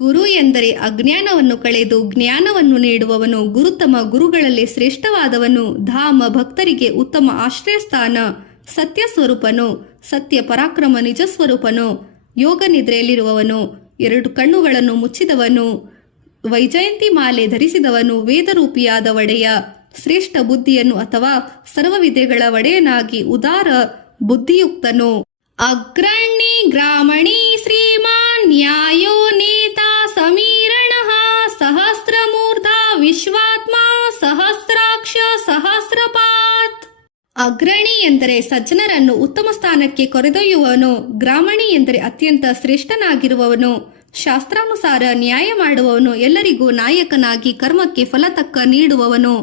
ಗುರು ಎಂದರೆ ಅಜ್ಞಾನವನ್ನು ಕಳೆದು ಜ್ಞಾನವನ್ನು ನೀಡುವವನು. ಗುರುತಮ, ಗುರುಗಳಲ್ಲಿ ಶ್ರೇಷ್ಠವಾದವನು. ಧಾಮ, ಭಕ್ತರಿಗೆ ಉತ್ತಮ ಆಶ್ರಯ ಸ್ಥಾನ. ಸತ್ಯ ಸ್ವರೂಪನು, ಸತ್ಯ ಪರಾಕ್ರಮ ನಿಜ ಸ್ವರೂಪನು. ಯೋಗ ನಿದ್ರೆಯಲ್ಲಿರುವವನು. 2 ಕಣ್ಣುಗಳನ್ನು ಮುಚ್ಚಿದವನು. ವೈಜಯಂತಿ ಮಾಲೆ ಧರಿಸಿದವನು. ವೇದರೂಪಿಯಾದ ಒಡೆಯ. ಶ್ರೇಷ್ಠ ಬುದ್ಧಿಯನ್ನು ಅಥವಾ ಸರ್ವವಿದ್ಯೆಗಳ ಒಡೆಯನಾಗಿ ಉದಾರ ಬುದ್ಧಿಯುಕ್ತನು. ಅಗ್ರಣಿ ಗ್ರಾಮಣಿ ಶ್ರೀಮಾನ್ ನ್ಯಾಯೋ ನೇತಾ ಸಮೀರಣಃ ಸಹಸ್ರಮೂರ್ಧ ವಿಶ್ವಾತ್ಮ ಸಹಸ್ರಾಕ್ಷ ಸಹಸ್ರಪಾತ್. ಅಗ್ರಣಿ ಎಂದರೆ ಸಜ್ಜನರನ್ನು ಉತ್ತಮ ಸ್ಥಾನಕ್ಕೆ ಕರೆದೊಯ್ಯುವವನು. ಗ್ರಾಮಣಿ ಎಂದರೆ ಅತ್ಯಂತ ಶ್ರೇಷ್ಠನಾಗಿರುವವನು. ಶಾಸ್ತ್ರಾನುಸಾರ ನ್ಯಾಯ ಮಾಡುವವನು. ಎಲ್ಲರಿಗೂ ನಾಯಕನಾಗಿ ಕರ್ಮಕ್ಕೆ ಫಲತಕ್ಕ ನೀಡುವವನು.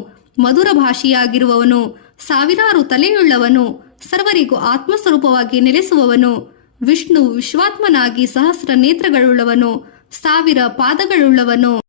ಮಧುರ ಭಾಷಿಯಾಗಿರುವವನು. ಸಾವಿರಾರು ತಲೆಯುಳ್ಳವನು. ಸರ್ವರಿಗೂ ಆತ್ಮಸ್ವರೂಪವಾಗಿ ನೆಲೆಸುವವನು. ವಿಷ್ಣು ವಿಶ್ವಾತ್ಮನಾಗಿ ಸಹಸ್ರ ನೇತ್ರಗಳುಳ್ಳವನು. 1000 ಪಾದಗಳುಳ್ಳವನು.